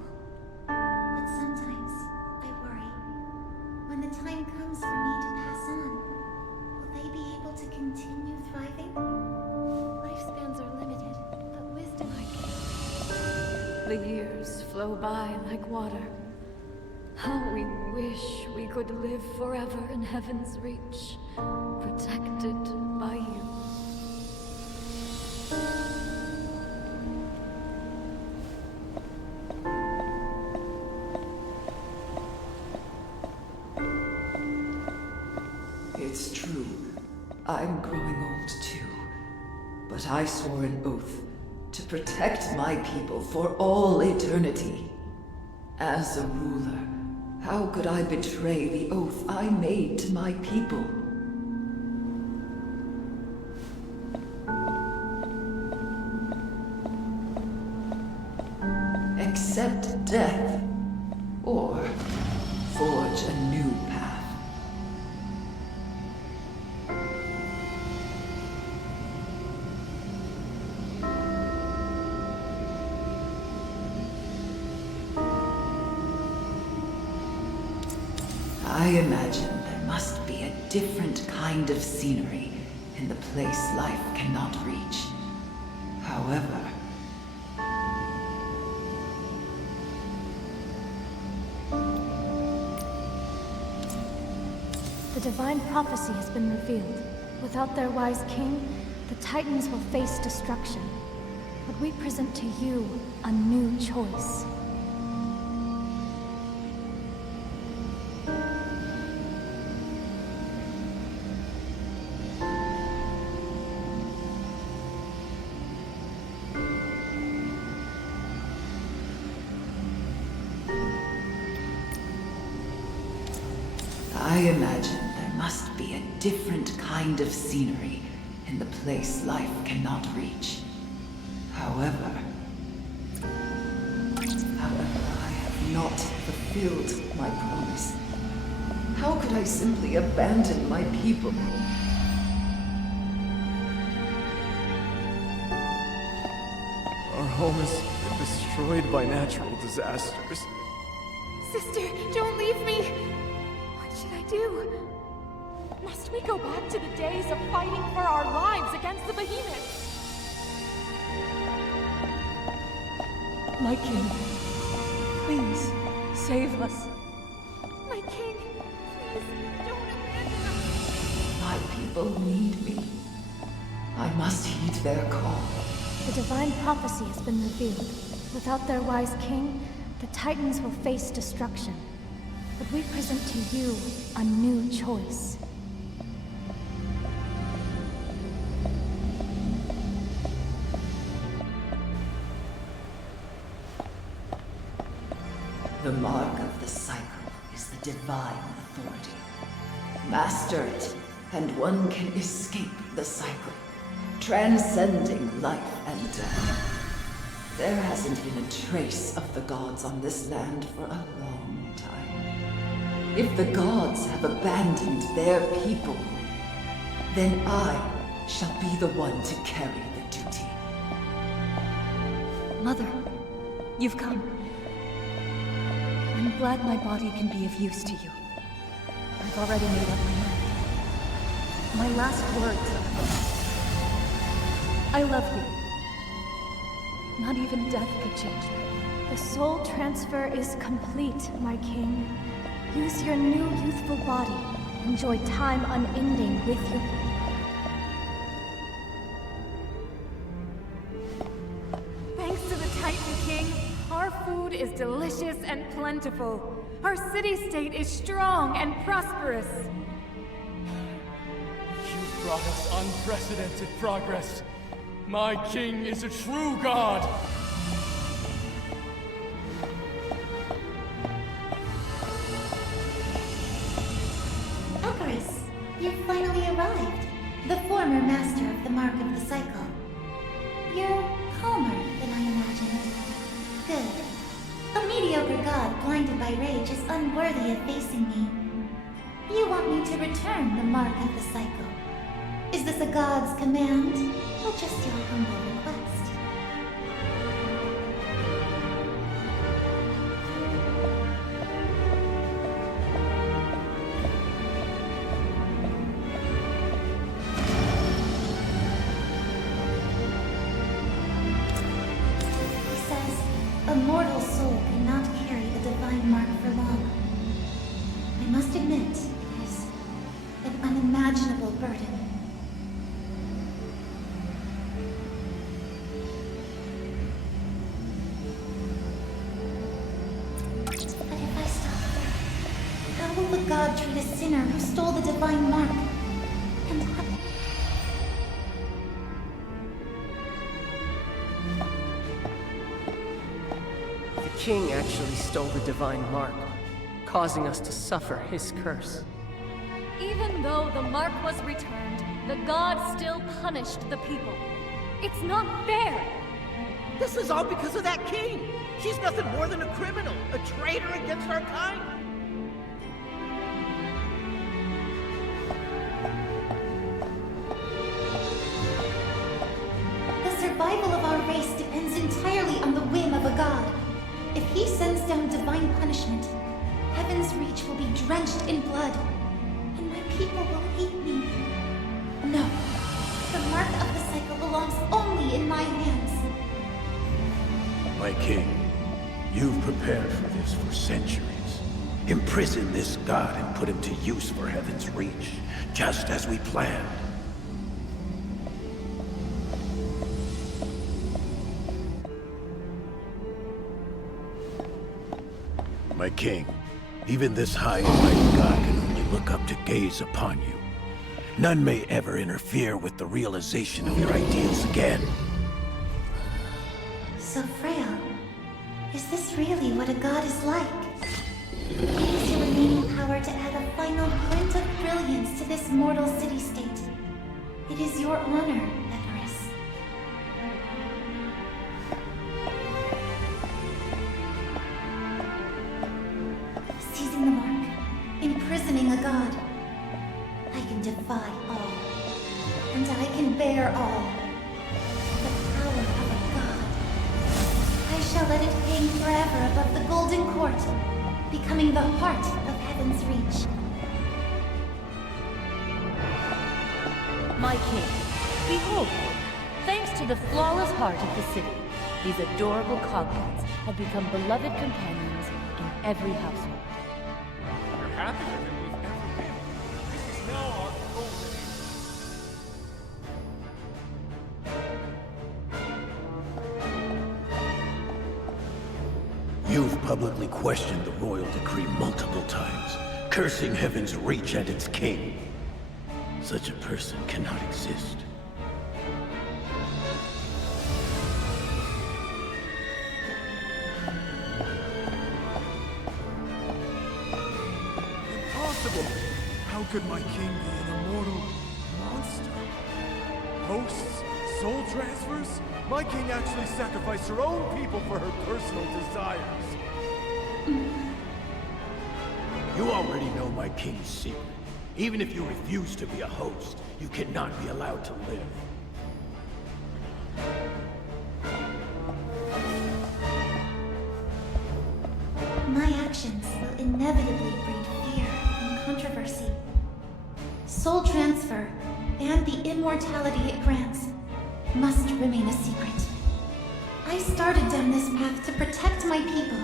But sometimes I worry. When the time comes for me to pass on, will they be able to continue thriving? Lifespans are limited, but wisdom are gained. The years flow by like water. How we wish we could live forever in Heaven's Reach. protected by you. It's true. I'm growing old too. But I swore an oath to protect my people for all eternity. As a ruler, how could I betray the oath I made to my people? Accept death, or forge a new path. I imagine there must be a different kind of scenery in the place life cannot reach. However, The divine prophecy has been revealed. Without their wise king, the Titans will face destruction. But we present to you a new choice. I imagine there must be a different kind of scenery in the place life cannot reach. However, I have not fulfilled my promise. How could I simply abandon my people? Our home has been destroyed by natural disasters. Sister, don't leave me! What should I do? Must we go back to the days of fighting for our lives against the behemoths? My king, please, save us. My king, please, don't abandon us! My people need me. I must heed their call. The divine prophecy has been revealed. Without their wise king, the Titans will face destruction. But we present to you a new choice. The mark of the cycle is the divine authority. Master it, and one can escape the cycle, transcending life and death. There hasn't been a trace of the gods on this land for a long time. If the gods have abandoned their people, then I shall be the one to carry the duty. Mother, you've come. I'm glad my body can be of use to you. I've already made up my mind. My last words are, I love you. Not even death could change that. The soul transfer is complete, my king. Use your new youthful body. Enjoy time unending with you. Thanks to the Titan King, our food is delicious and plentiful. Our city-state is strong and prosperous. You've brought us unprecedented progress. My king is a true god! Icarus, you've finally arrived. The former master of the Mark of the Cycle. You're calmer than I imagined. Good. A mediocre god blinded by rage is unworthy of facing me. You want me to return the Mark of the Cycle. Is this a god's command, or just your humble request? He says, a mortal soul cannot carry the divine mark for long. I must admit, it is an unimaginable will the god treat a sinner who stole the divine mark? And The king actually stole the divine mark, causing us to suffer his curse. Even though the mark was returned, the god still punished the people. It's not fair! This is all because of that king! She's nothing more than a criminal, a traitor against our kind! the survival of our race depends entirely on the whim of a god. If he sends down divine punishment, Heaven's Reach will be drenched in blood, and my people will hate me. No. The mark of the cycle belongs only in my hands. My king, you've prepared for this for centuries. Imprison this god and put him to use for Heaven's Reach, just as we planned. My king, even this high and mighty god can only look up to gaze upon you. None may ever interfere with the realization of your ideals again. So frail. Is this really what a god is like? Use your remaining power to add a final glint of brilliance to this mortal city-state. It is your honor, Everest. Seizing the mark, imprisoning a god. I can defy all, and I can bear all. The power of a god. I shall let it hang forever above the Golden Court, becoming the heart of Heaven's Reach. My king, behold, thanks to the flawless heart of the city, these adorable cognates have become beloved companions in every household. We're happier than we've ever been. This is now our golden age. You've publicly questioned the royal decree multiple times, cursing Heaven's Reach and its king. Such a person cannot exist. Impossible! How could my king be an immortal monster? Hosts? Soul transfers? My king actually sacrificed her own people for her personal desires. You already know my king's secret. Even if you refuse to be a host, you cannot be allowed to live. My actions will inevitably breed fear and controversy. Soul transfer, and the immortality it grants, must remain a secret. I started down this path to protect my people.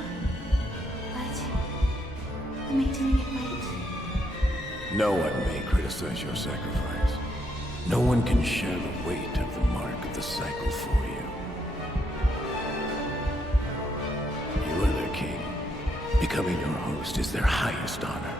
But am I doing it right? No one may criticize your sacrifice. No one can share the weight of the mark of the cycle for you. You are their king. Becoming your host is their highest honor.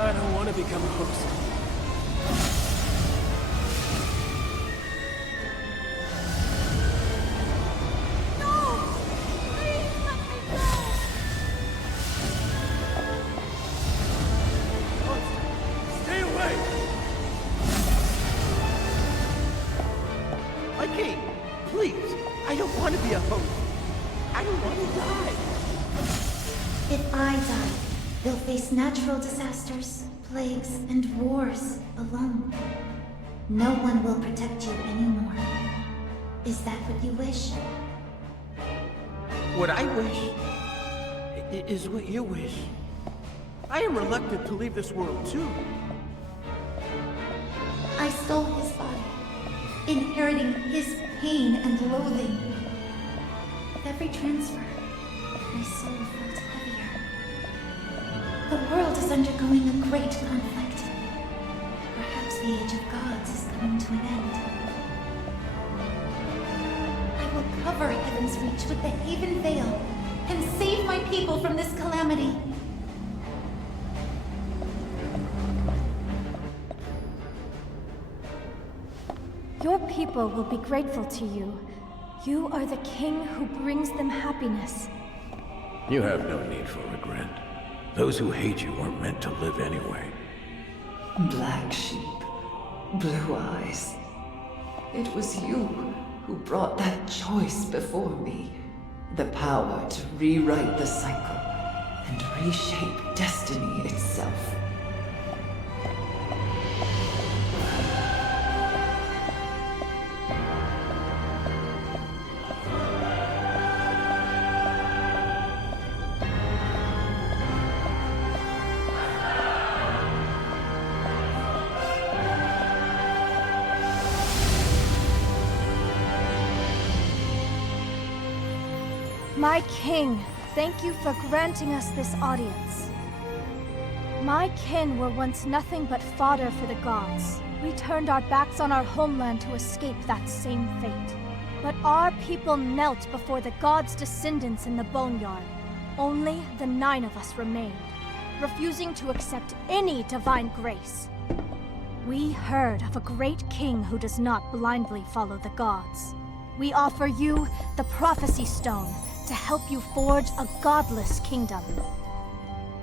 I don't want to become a host. Stay away! My king, please, I don't want to be a host. I don't want to die. If I die, they'll face natural disasters, plagues, and wars alone. No one will protect you anymore. Is that what you wish? What I wish is what you wish. I am reluctant to leave this world too. I stole his body, inheriting his pain and loathing. With every transfer, my soul felt heavier. The world is undergoing a great conflict. Perhaps the Age of Gods is coming to an end. I will cover Heaven's Reach with the Haven Veil and save my people from this calamity. Your people will be grateful to you. You are the king who brings them happiness. You have no need for regret. Those who hate you weren't meant to live anyway. Black sheep, blue eyes. It was you who brought that choice before me. The power to rewrite the cycle and reshape destiny itself. My king, thank you for granting us this audience. My kin were once nothing but fodder for the gods. We turned our backs on our homeland to escape that same fate. But our people knelt before the gods' descendants in the boneyard. Only the 9 of us remained, refusing to accept any divine grace. We heard of a great king who does not blindly follow the gods. We offer you the Prophecy Stone to help you forge a godless kingdom.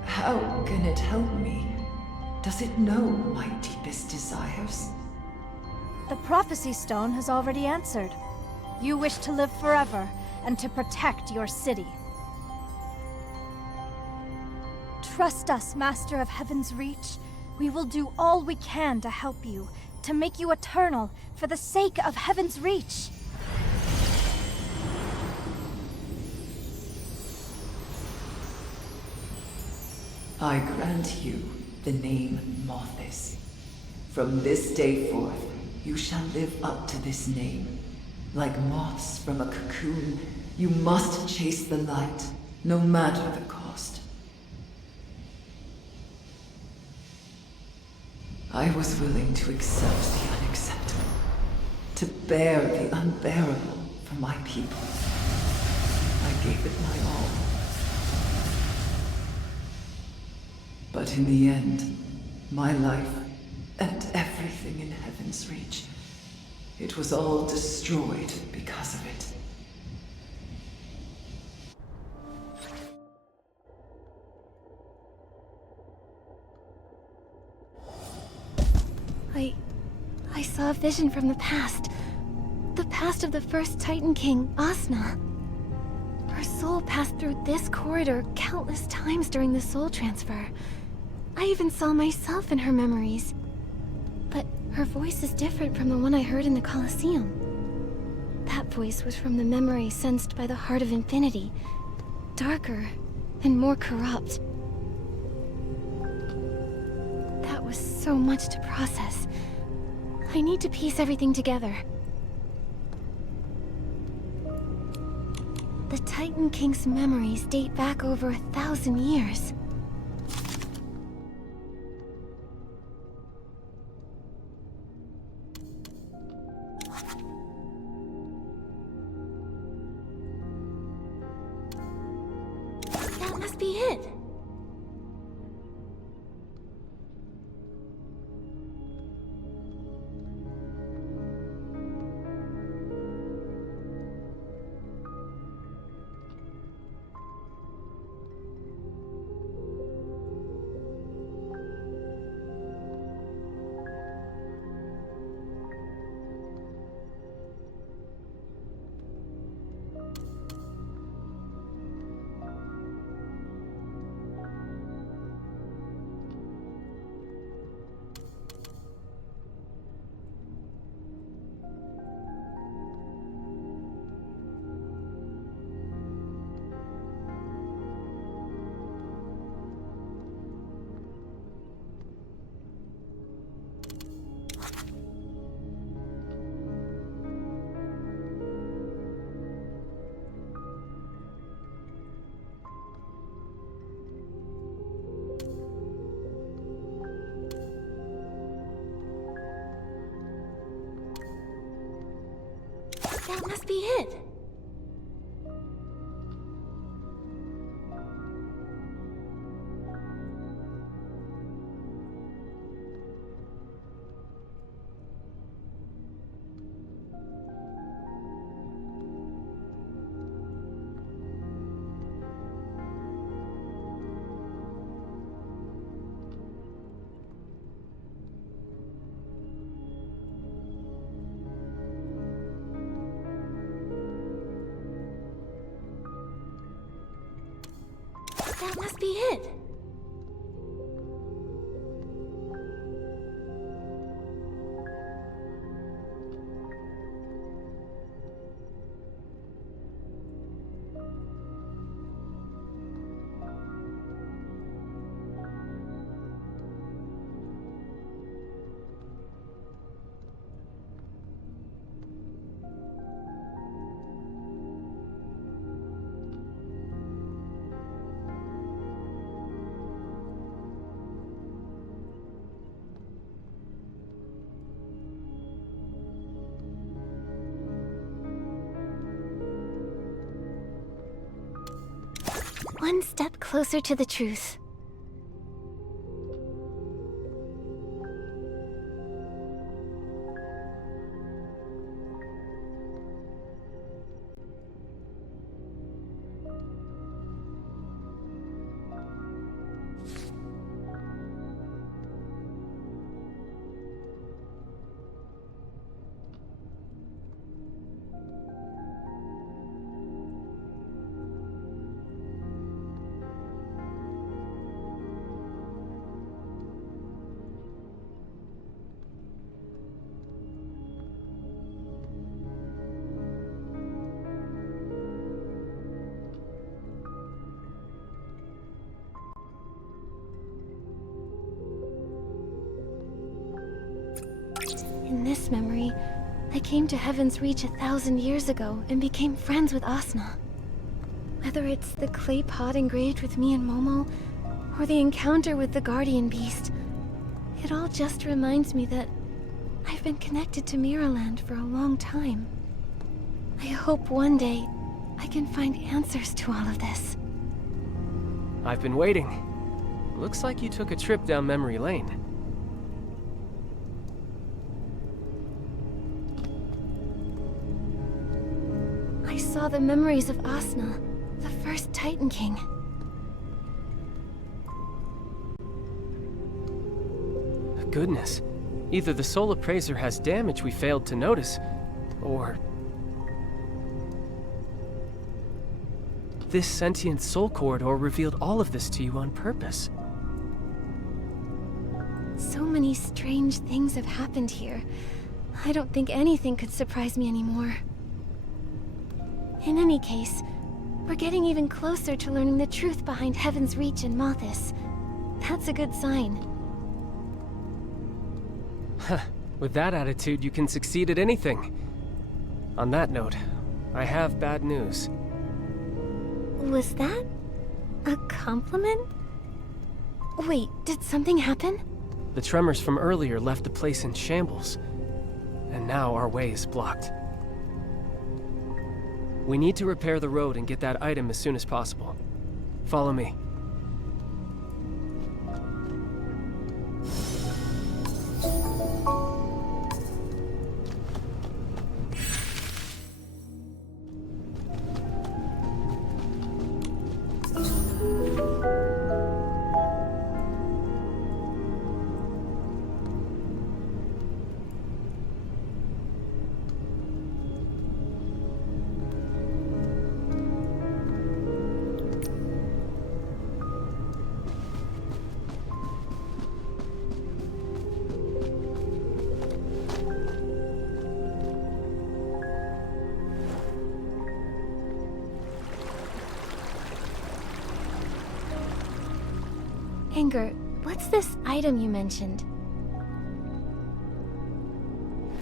How can it help me? Does it know my deepest desires? The Prophecy Stone has already answered. You wish to live forever and to protect your city. Trust us, Master of Heaven's Reach. We will do all we can to help you, to make you eternal, for the sake of Heaven's Reach. I grant you the name Mothis. From this day forth, you shall live up to this name. Like moths from a cocoon, you must chase the light, no matter the cost. I was willing to accept the unacceptable, to bear the unbearable for my people. I gave it my all. But in the end, my life and everything in Heaven's Reach, it was all destroyed because of it. I saw a vision from the past. The past of the first Titan King, Asna. Her soul passed through this corridor countless times during the soul transfer. I even saw myself in her memories. But her voice is different from the one I heard in the Colosseum. That voice was from the memory sensed by the Heart of Infinity. Darker and more corrupt. That was so much to process. I need to piece everything together. The Titan King's memories date back over 1,000 years. That must be it. must be it. That must be it. One step closer to the truth. In this memory, I came to Heaven's Reach 1,000 years ago and became friends with Asna. Whether it's the clay pot engraved with me and Momo, or the encounter with the guardian beast, it all just reminds me that I've been connected to Mirrorland for a long time. I hope one day I can find answers to all of this. I've been waiting. Looks like you took a trip down memory lane. I saw the memories of Asna, the first Titan King. Goodness. Either the Soul Appraiser has damage we failed to notice, or... this sentient soul corridor revealed all of this to you on purpose. So many strange things have happened here. I don't think anything could surprise me anymore. In any case, we're getting even closer to learning the truth behind Heaven's Reach and Mothis. That's a good sign. With that attitude, you can succeed at anything. On that note, I have bad news. Was that a compliment? Wait, did something happen? The tremors from earlier left the place in shambles, and now our way is blocked. We need to repair the road and get that item as soon as possible. Follow me. Anger, what's this item you mentioned?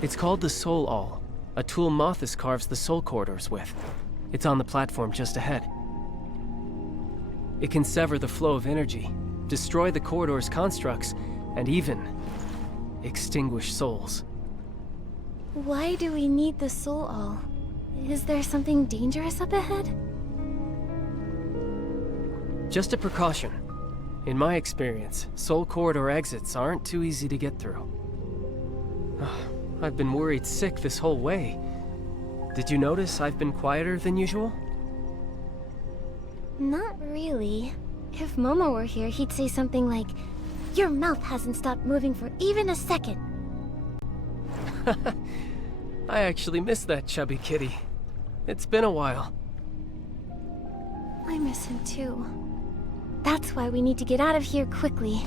It's called the Soul Awl, a tool Mothis carves the soul corridors with. It's on the platform just ahead. It can sever the flow of energy, destroy the corridor's constructs, and even extinguish souls. Why do we need the Soul Awl? Is there something dangerous up ahead? Just a precaution. In my experience, soul corridor exits aren't too easy to get through. I've been worried sick this whole way. Did you notice I've been quieter than usual? Not really. If Momo were here, he'd say something like, "Your mouth hasn't stopped moving for even a second." I actually miss that chubby kitty. It's been a while. I miss him too. That's why we need to get out of here quickly.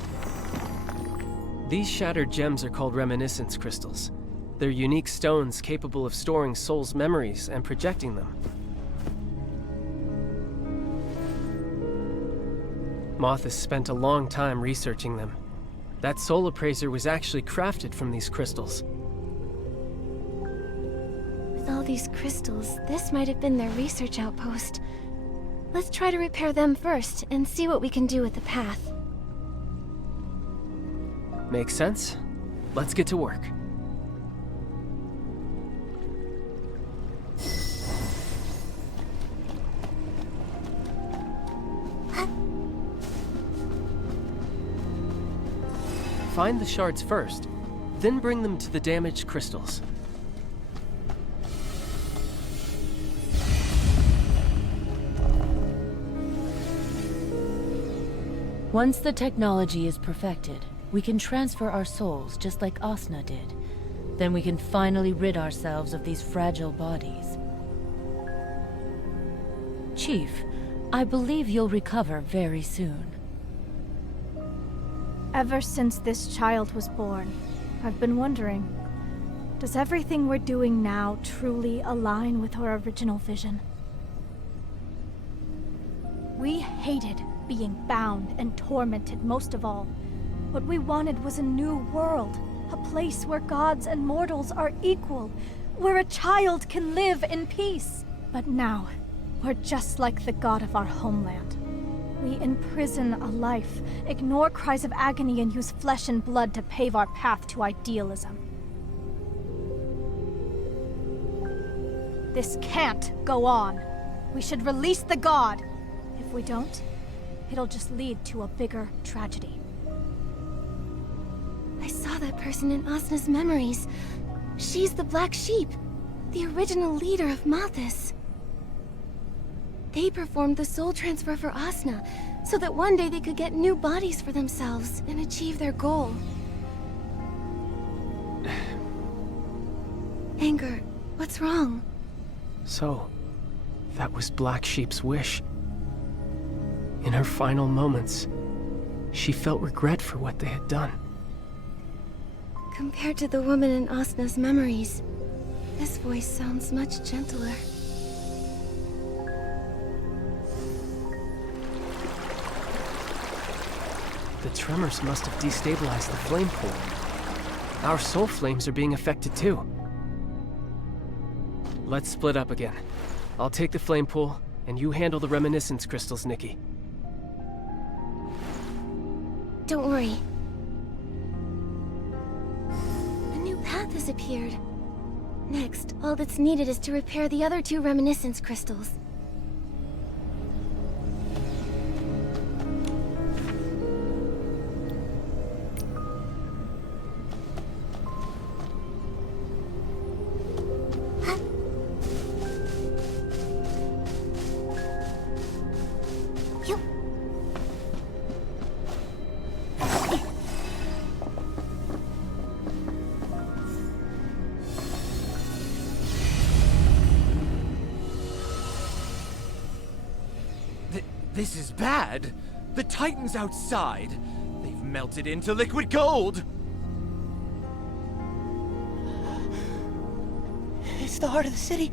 These shattered gems are called reminiscence crystals. They're unique stones capable of storing souls' memories and projecting them. Moth has spent a long time researching them. That soul appraiser was actually crafted from these crystals. With all these crystals, this might have been their research outpost. Let's try to repair them first and see what we can do with the path. Makes sense. Let's get to work. Find the shards first, then bring them to the damaged crystals. Once the technology is perfected, we can transfer our souls just like Asna did. Then we can finally rid ourselves of these fragile bodies. Chief, I believe you'll recover very soon. Ever since this child was born, I've been wondering, does everything we're doing now truly align with our original vision? We hated being bound and tormented most of all. What we wanted was a new world, a place where gods and mortals are equal, where a child can live in peace. But now, we're just like the god of our homeland. We imprison a life, ignore cries of agony, and use flesh and blood to pave our path to idealism. This can't go on. We should release the god. If we don't, it'll just lead to a bigger tragedy. I saw that person in Asna's memories. She's the Black Sheep, the original leader of Mathis. They performed the soul transfer for Asna, so that one day they could get new bodies for themselves and achieve their goal. Anger, what's wrong? So, that was Black Sheep's wish. In her final moments, she felt regret for what they had done. Compared to the woman in Asna's memories, this voice sounds much gentler. The tremors must have destabilized the flame pool. Our soul flames are being affected too. Let's split up again. I'll take the flame pool, and you handle the reminiscence crystals, Nikki. Don't worry. A new path has appeared. Next, all that's needed is to repair the other two reminiscence crystals. This is bad. The Titan's outside. They've melted into liquid gold. It's the heart of the city.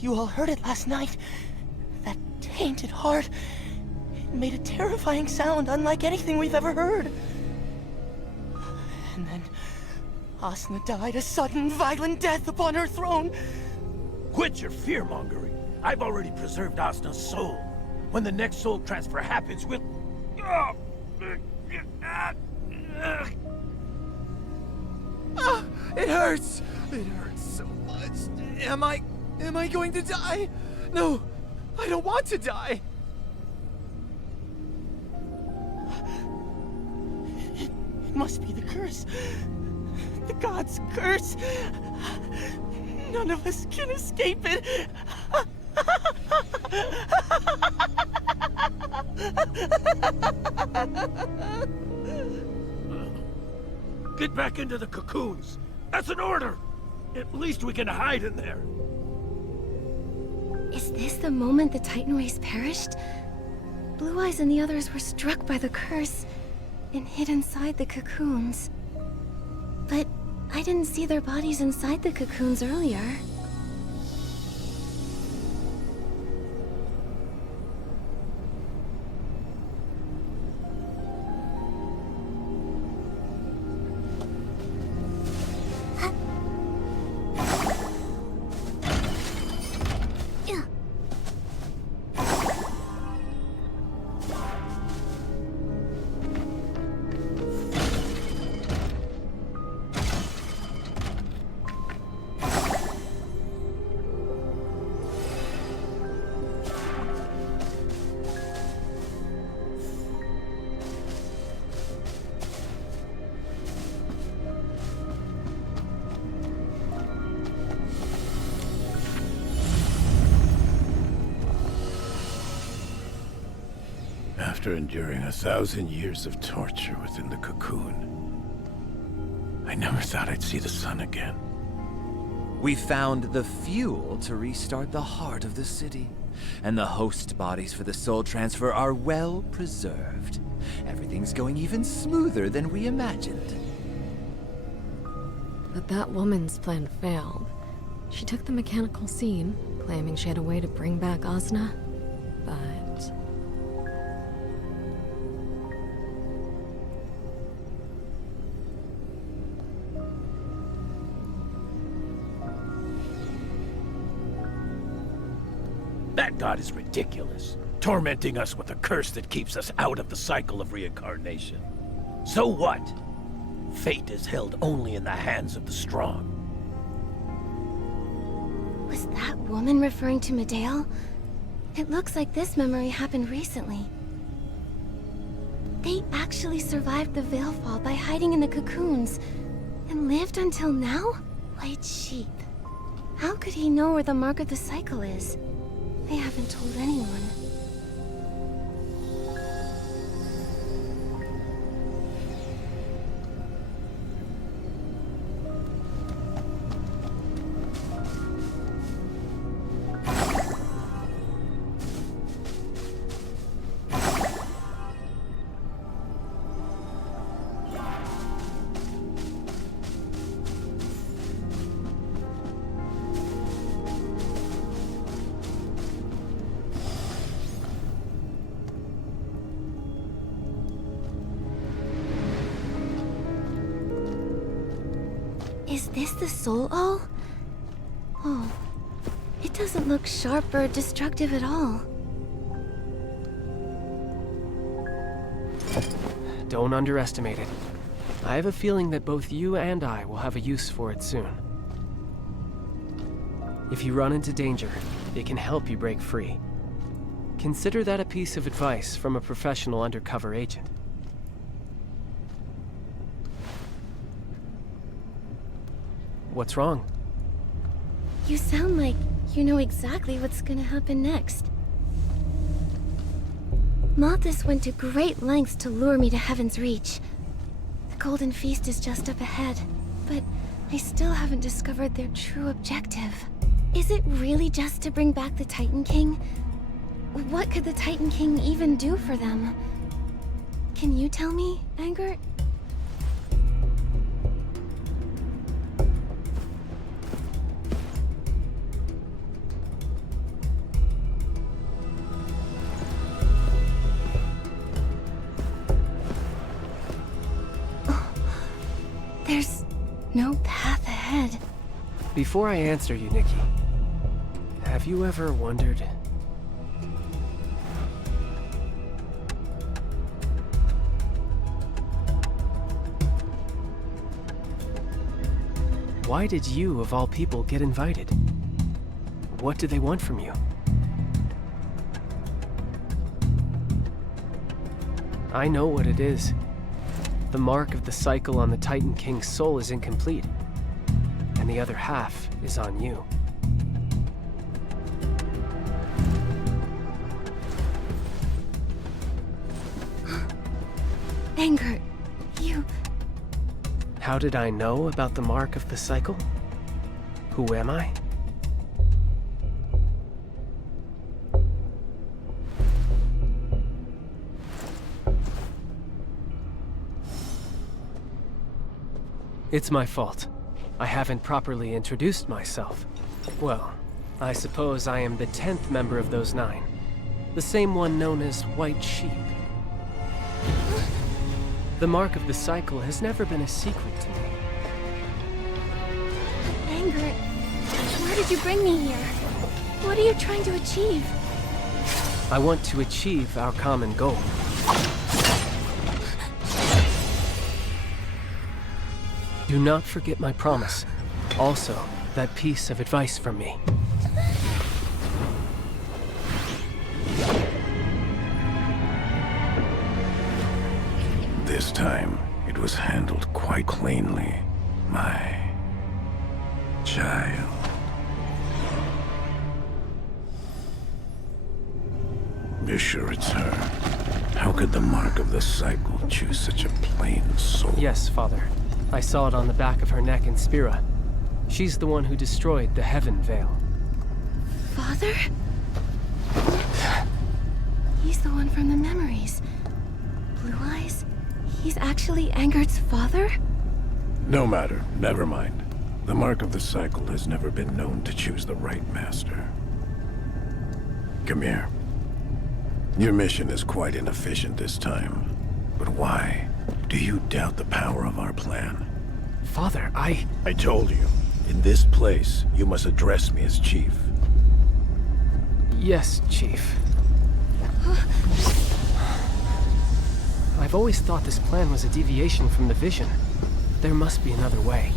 You all heard it last night. That tainted heart. It made a terrifying sound unlike anything we've ever heard. And then Asna died a sudden, violent death upon her throne. Quit your fear-mongering. I've already preserved Asna's soul. When the next soul transfer happens, we'll... It hurts! It hurts so much. Am I Am I going to die? No, I don't want to die. It must be the curse. The god's curse. None of us can escape it. Get back into the cocoons. That's an order. At least we can hide in there. Is this the moment the Titan race perished? Blue Eyes and the others were struck by the curse and hid inside the cocoons. But I didn't see their bodies inside the cocoons earlier. After enduring 1,000 years of torture within the cocoon, I never thought I'd see the sun again. We found the fuel to restart the heart of the city, and the host bodies for the soul transfer are well preserved. Everything's going even smoother than we imagined. But that woman's plan failed. She took the mechanical scene, claiming she had a way to bring back Asna, but... That god is ridiculous, tormenting us with a curse that keeps us out of the cycle of reincarnation. So what? Fate is held only in the hands of the strong. Was that woman referring to Medale? It looks like this memory happened recently. They actually survived the Veilfall by hiding in the cocoons, and lived until now? White sheep. How could he know where the mark of the cycle is? They haven't told anyone. Is this the Soul All? Oh, it doesn't look sharp or destructive at all. Don't underestimate it. I have a feeling that both you and I will have a use for it soon. If you run into danger, it can help you break free. Consider that a piece of advice from a professional undercover agent. What's wrong? You sound like you know exactly what's gonna happen next. Mothis went to great lengths to lure me to Heaven's Reach. The Golden Feast is just up ahead, but I still haven't discovered their true objective. Is it really just to bring back the Titan King? What could the Titan King even do for them? Can you tell me, Angert? There's no path ahead. Before I answer you, Nikki, have you ever wondered... why did you, of all people, get invited? What do they want from you? I know what it is. The mark of the cycle on the Titan King's soul is incomplete, and the other half is on you. Anger, you... How did I know about the mark of the cycle? Who am I? It's my fault. I haven't properly introduced myself. Well, I suppose I am the 10th member of those 9. The same one known as White Sheep. The mark of the cycle has never been a secret to me. Anger, why did you bring me here? What are you trying to achieve? I want to achieve our common goal. Do not forget my promise. Also, that piece of advice from me. This time, it was handled quite cleanly, my child. You're sure it's her? How could the mark of the cycle choose such a plain soul? Yes, Father. I saw it on the back of her neck in Spira. She's the one who destroyed the Heaven Veil. Father? He's the one from the memories. Blue eyes? He's actually Angert's father? No matter. Never mind. The mark of the cycle has never been known to choose the right master. Come here. Your mission is quite inefficient this time. But why? Do you doubt the power of our plan? Father, I told you. In this place, you must address me as Chief. Yes, Chief. I've always thought this plan was a deviation from the vision. There must be another way.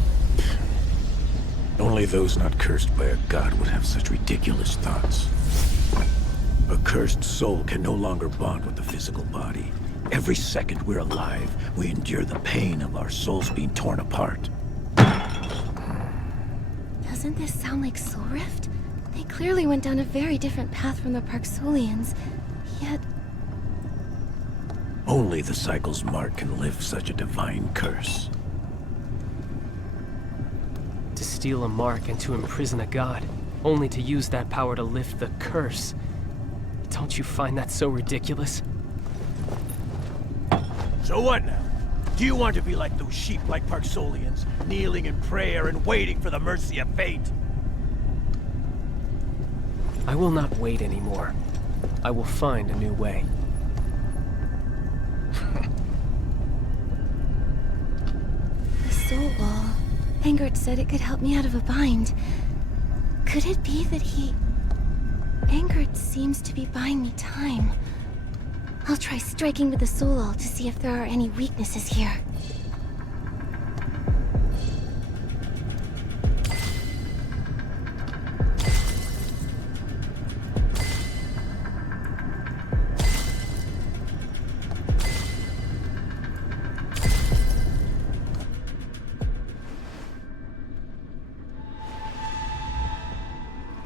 Only those not cursed by a god would have such ridiculous thoughts. A cursed soul can no longer bond with the physical body. Every second we're alive, we endure the pain of our souls being torn apart. Doesn't this sound like Soul Rift? They clearly went down a very different path from the Parksolians, yet... Only the cycle's mark can lift such a divine curse. To steal a mark and to imprison a god, only to use that power to lift the curse. Don't you find that so ridiculous? So what now? Do you want to be like those sheep like Parksolians, kneeling in prayer and waiting for the mercy of fate? I will not wait anymore. I will find a new way. The soul wall. Angert said it could help me out of a bind. Could it be that he... Angert seems to be buying me time. I'll try striking with the soul wall to see if there are any weaknesses here.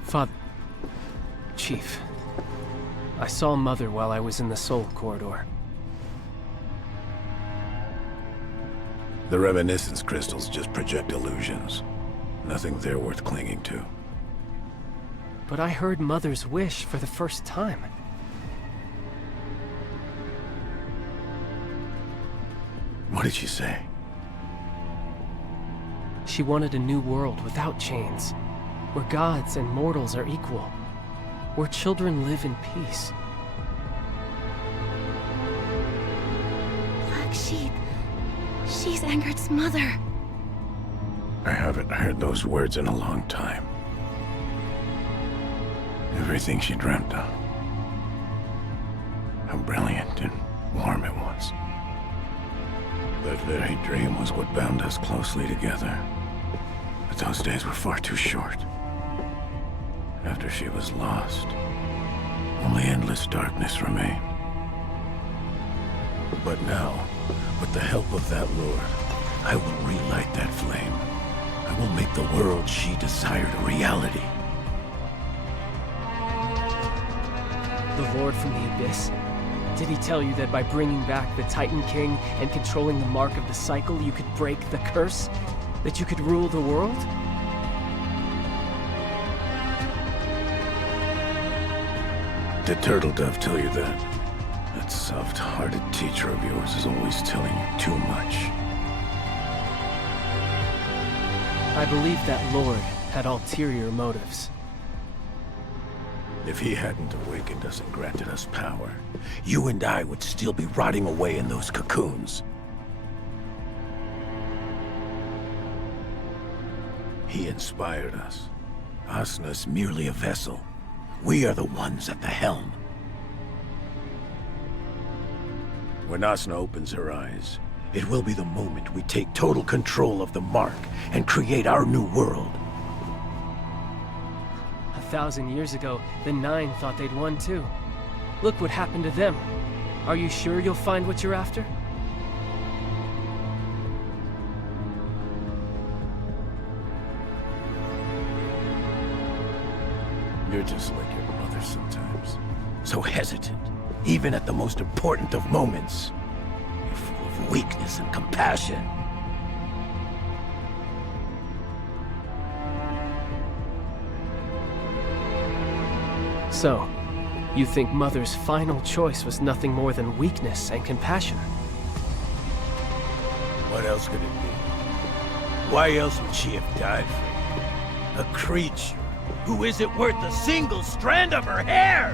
Father... Chief. I saw Mother while I was in the Soul Corridor. The reminiscence crystals just project illusions. Nothing there worth clinging to. But I heard Mother's wish for the first time. What did she say? She wanted a new world without chains, where gods and mortals are equal, where children live in peace. Black Sheep. She's Angert's mother. I haven't heard those words in a long time. Everything she dreamt of. How brilliant and warm it was. That very dream was what bound us closely together. But those days were far too short. After she was lost, only endless darkness remained. But now, with the help of that Lord, I will relight that flame. I will make the world she desired a reality. The Lord from the Abyss? Did he tell you that by bringing back the Titan King and controlling the mark of the cycle, you could break the curse? That you could rule the world? Did Turtle Dove tell you that? That soft-hearted teacher of yours is always telling you too much. I believe that Lord had ulterior motives. If he hadn't awakened us and granted us power, you and I would still be rotting away in those cocoons. He inspired us. Asna's merely a vessel. We are the ones at the helm. When Asna opens her eyes, it will be the moment we take total control of the mark and create our new world. 1,000 years ago, the Nine thought they'd won too. Look what happened to them. Are you sure you'll find what you're after? You're just like your mother sometimes. So hesitant, even at the most important of moments. You're full of weakness and compassion. So, you think Mother's final choice was nothing more than weakness and compassion? What else could it be? Why else would she have died for you? A creature who isn't worth a single strand of her hair!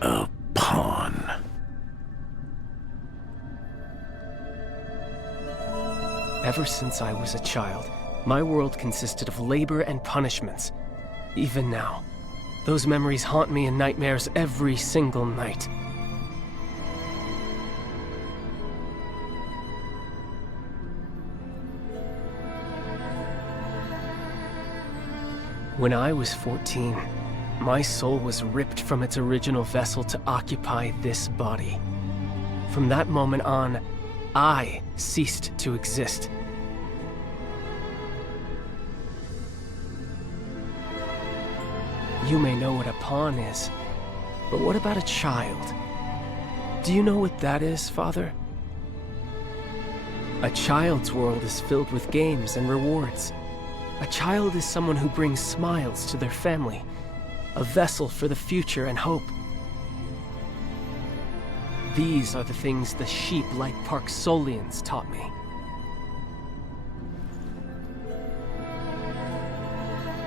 A pawn. Ever since I was a child, my world consisted of labor and punishments. Even now, those memories haunt me in nightmares every single night. When I was 14, my soul was ripped from its original vessel to occupy this body. From that moment on, I ceased to exist. You may know what a pawn is, but what about a child? Do you know what that is, Father? A child's world is filled with games and rewards. A child is someone who brings smiles to their family, a vessel for the future and hope. These are the things the sheep like Parksolians taught me.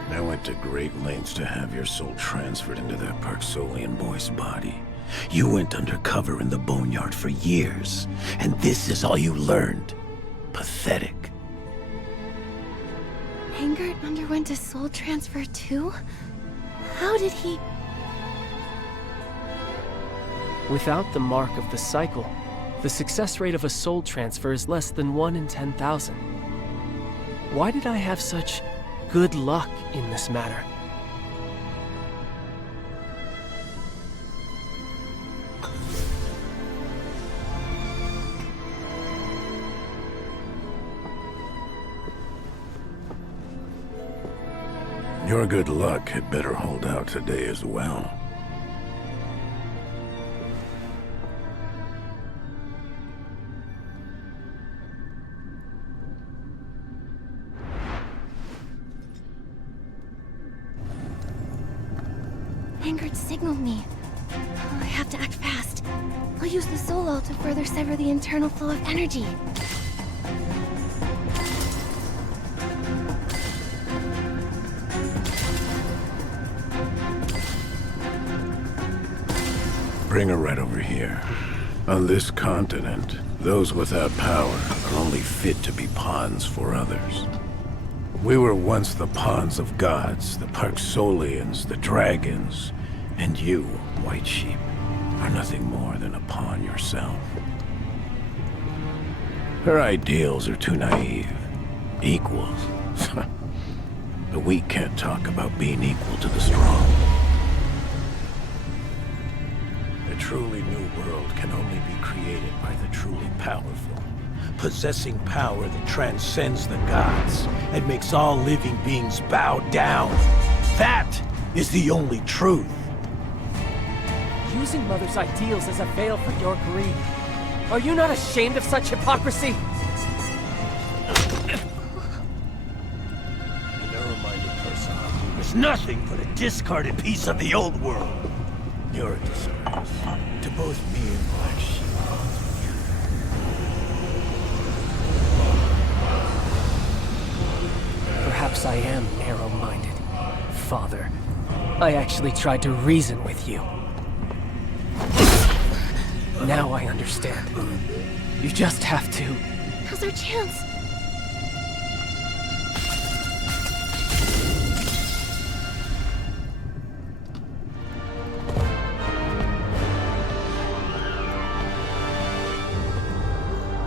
I went to great lengths to have your soul transferred into that Parksolian boy's body. You went undercover in the boneyard for years, and this is all you learned. Pathetic. Hangard underwent a soul transfer too? How did he... Without the mark of the cycle, the success rate of a soul transfer is less than 1 in 10,000. Why did I have such good luck in this matter? Your good luck had better hold out today as well. Hangard signaled me. I have to act fast. I'll use the soul all to further sever the internal flow of energy. Bring her right over here. On this continent, those without power are only fit to be pawns for others. We were once the pawns of gods, the Parksolians, the dragons, and you, White Sheep, are nothing more than a pawn yourself. Her ideals are too naive. Equals, The weak can't talk about being equal to the strong. A truly new world can only be created by the truly powerful, possessing power that transcends the gods and makes all living beings bow down. That is the only truth. Using Mother's ideals as a veil for your greed. Are you not ashamed of such hypocrisy? A narrow-minded person is nothing but a discarded piece of the old world. You're a disgrace to both me and Black Sheep. Perhaps I am narrow-minded, Father. I actually tried to reason with you. Now I understand. You just have to... Now's our chance.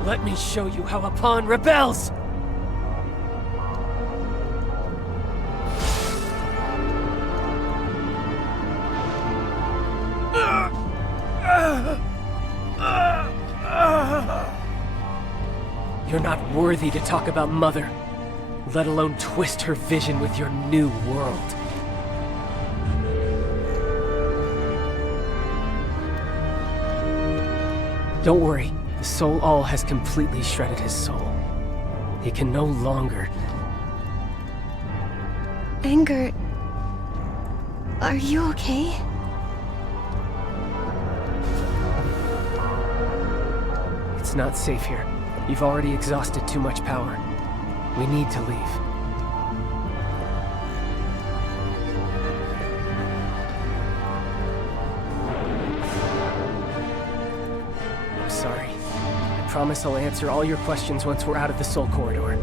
Let me show you how a pawn rebels! You're not worthy to talk about Mother, let alone twist her vision with your new world. Don't worry, the Soul All has completely shredded his soul. He can no longer... Anger... Are you okay? It's not safe here. You've already exhausted too much power. We need to leave. I'm sorry. I promise I'll answer all your questions once we're out of the Soul Corridor.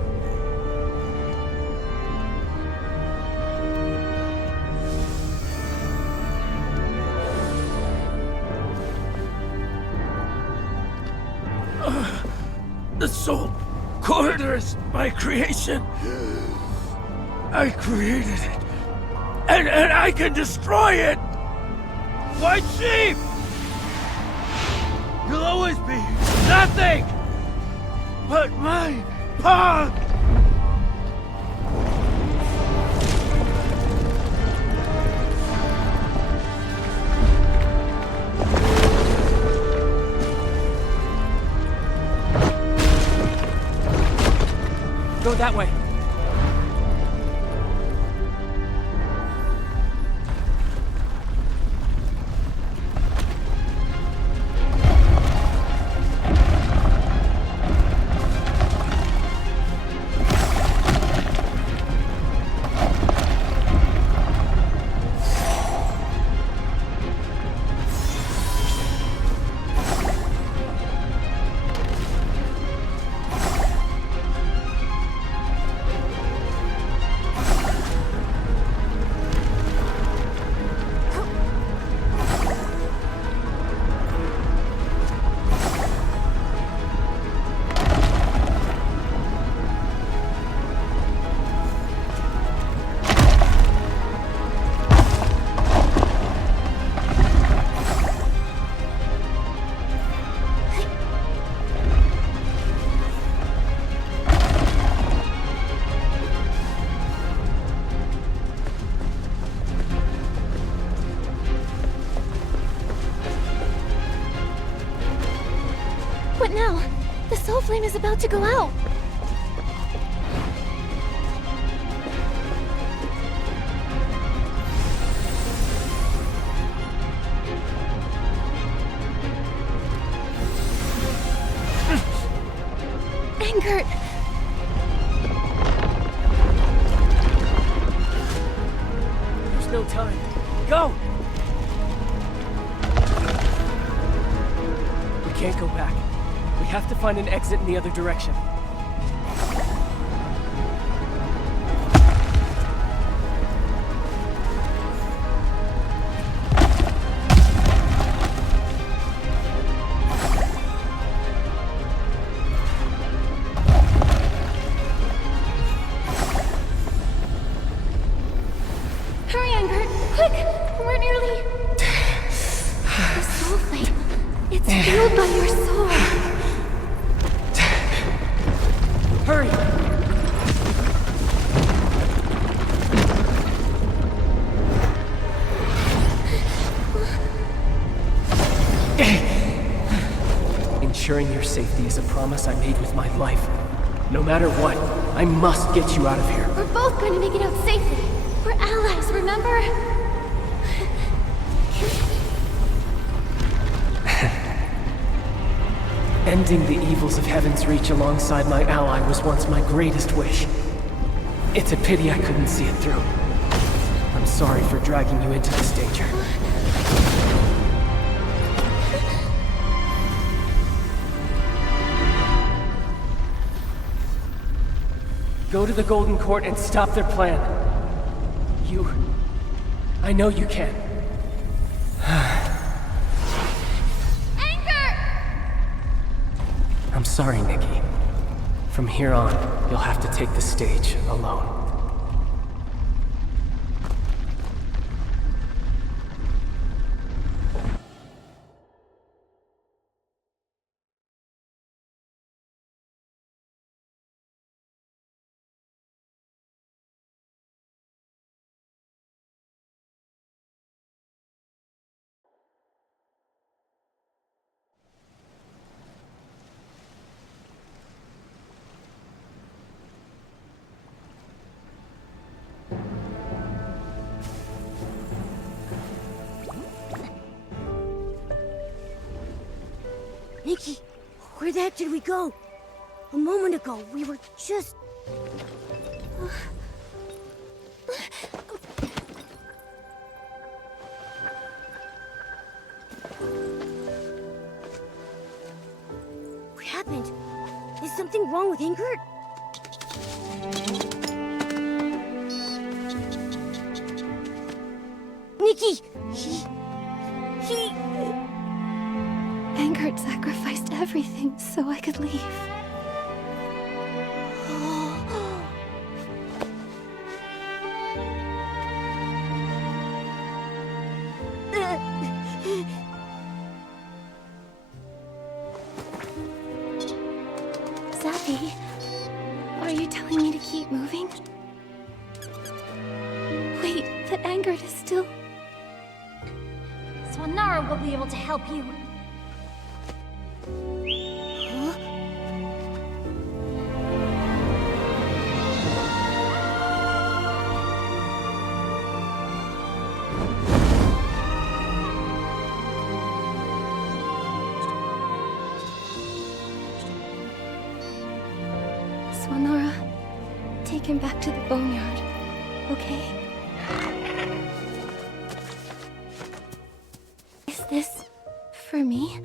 The Soul Corridor is my creation. I created it. And I can destroy it! White Sheep! You'll always be nothing but my pawn! Go that way. What now? The soul flame is about to go out. Anger. There's no time. Go! We can't go back. We have to find an exit in the other direction. Hurry, Anger! Quick! We're nearly... The soul flame. It's fueled by your soul. Hurry! Ensuring your safety is a promise I made with my life. No matter what, I must get you out of here. We're both going to make it out safely. We're allies, remember? Ending the evils of Heaven's Reach alongside my ally was once my greatest wish. It's a pity I couldn't see it through. I'm sorry for dragging you into this danger. Go to the Golden Court and stop their plan. I know you can. I'm sorry, Nikki. From here on, you'll have to take the stage alone. Nikki, where the heck did we go? A moment ago, we were just... What happened? Is something wrong with Ingrid? Nikki! He... Angert sacrificed everything so I could leave. Zappy, are you telling me to keep moving? Wait, but Angert is still... Swanara will be able to help you. Swanara, take him back to the boneyard, okay? Is this for me?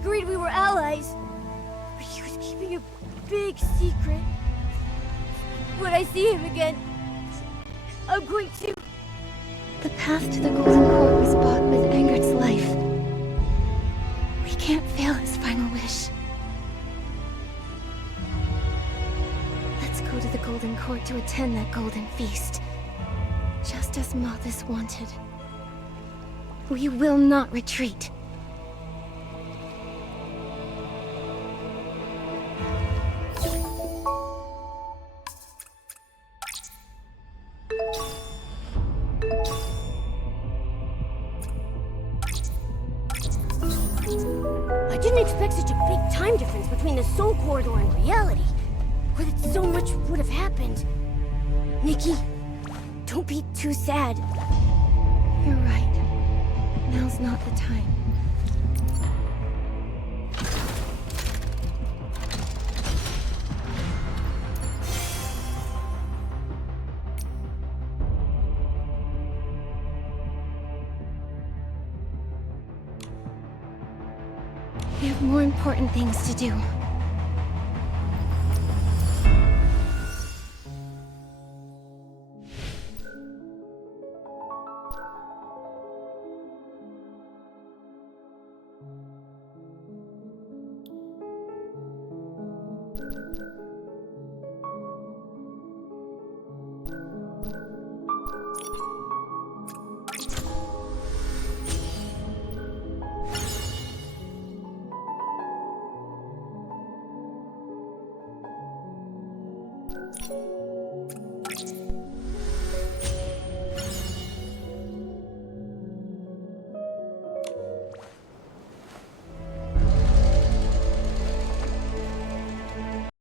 agreed we were allies, but he was keeping a big secret. When I see him again, I'm going to... The path to the Golden Court was bought with Angert's life. We can't fail his final wish. Let's go to the Golden Court to attend that golden feast. Just as Mothis wanted. We will not retreat. I didn't expect such a big time difference between the Soul Corridor and reality, or that so much would have happened. Nikki, don't be too sad. You're right. Now's not the time. We have more important things to do.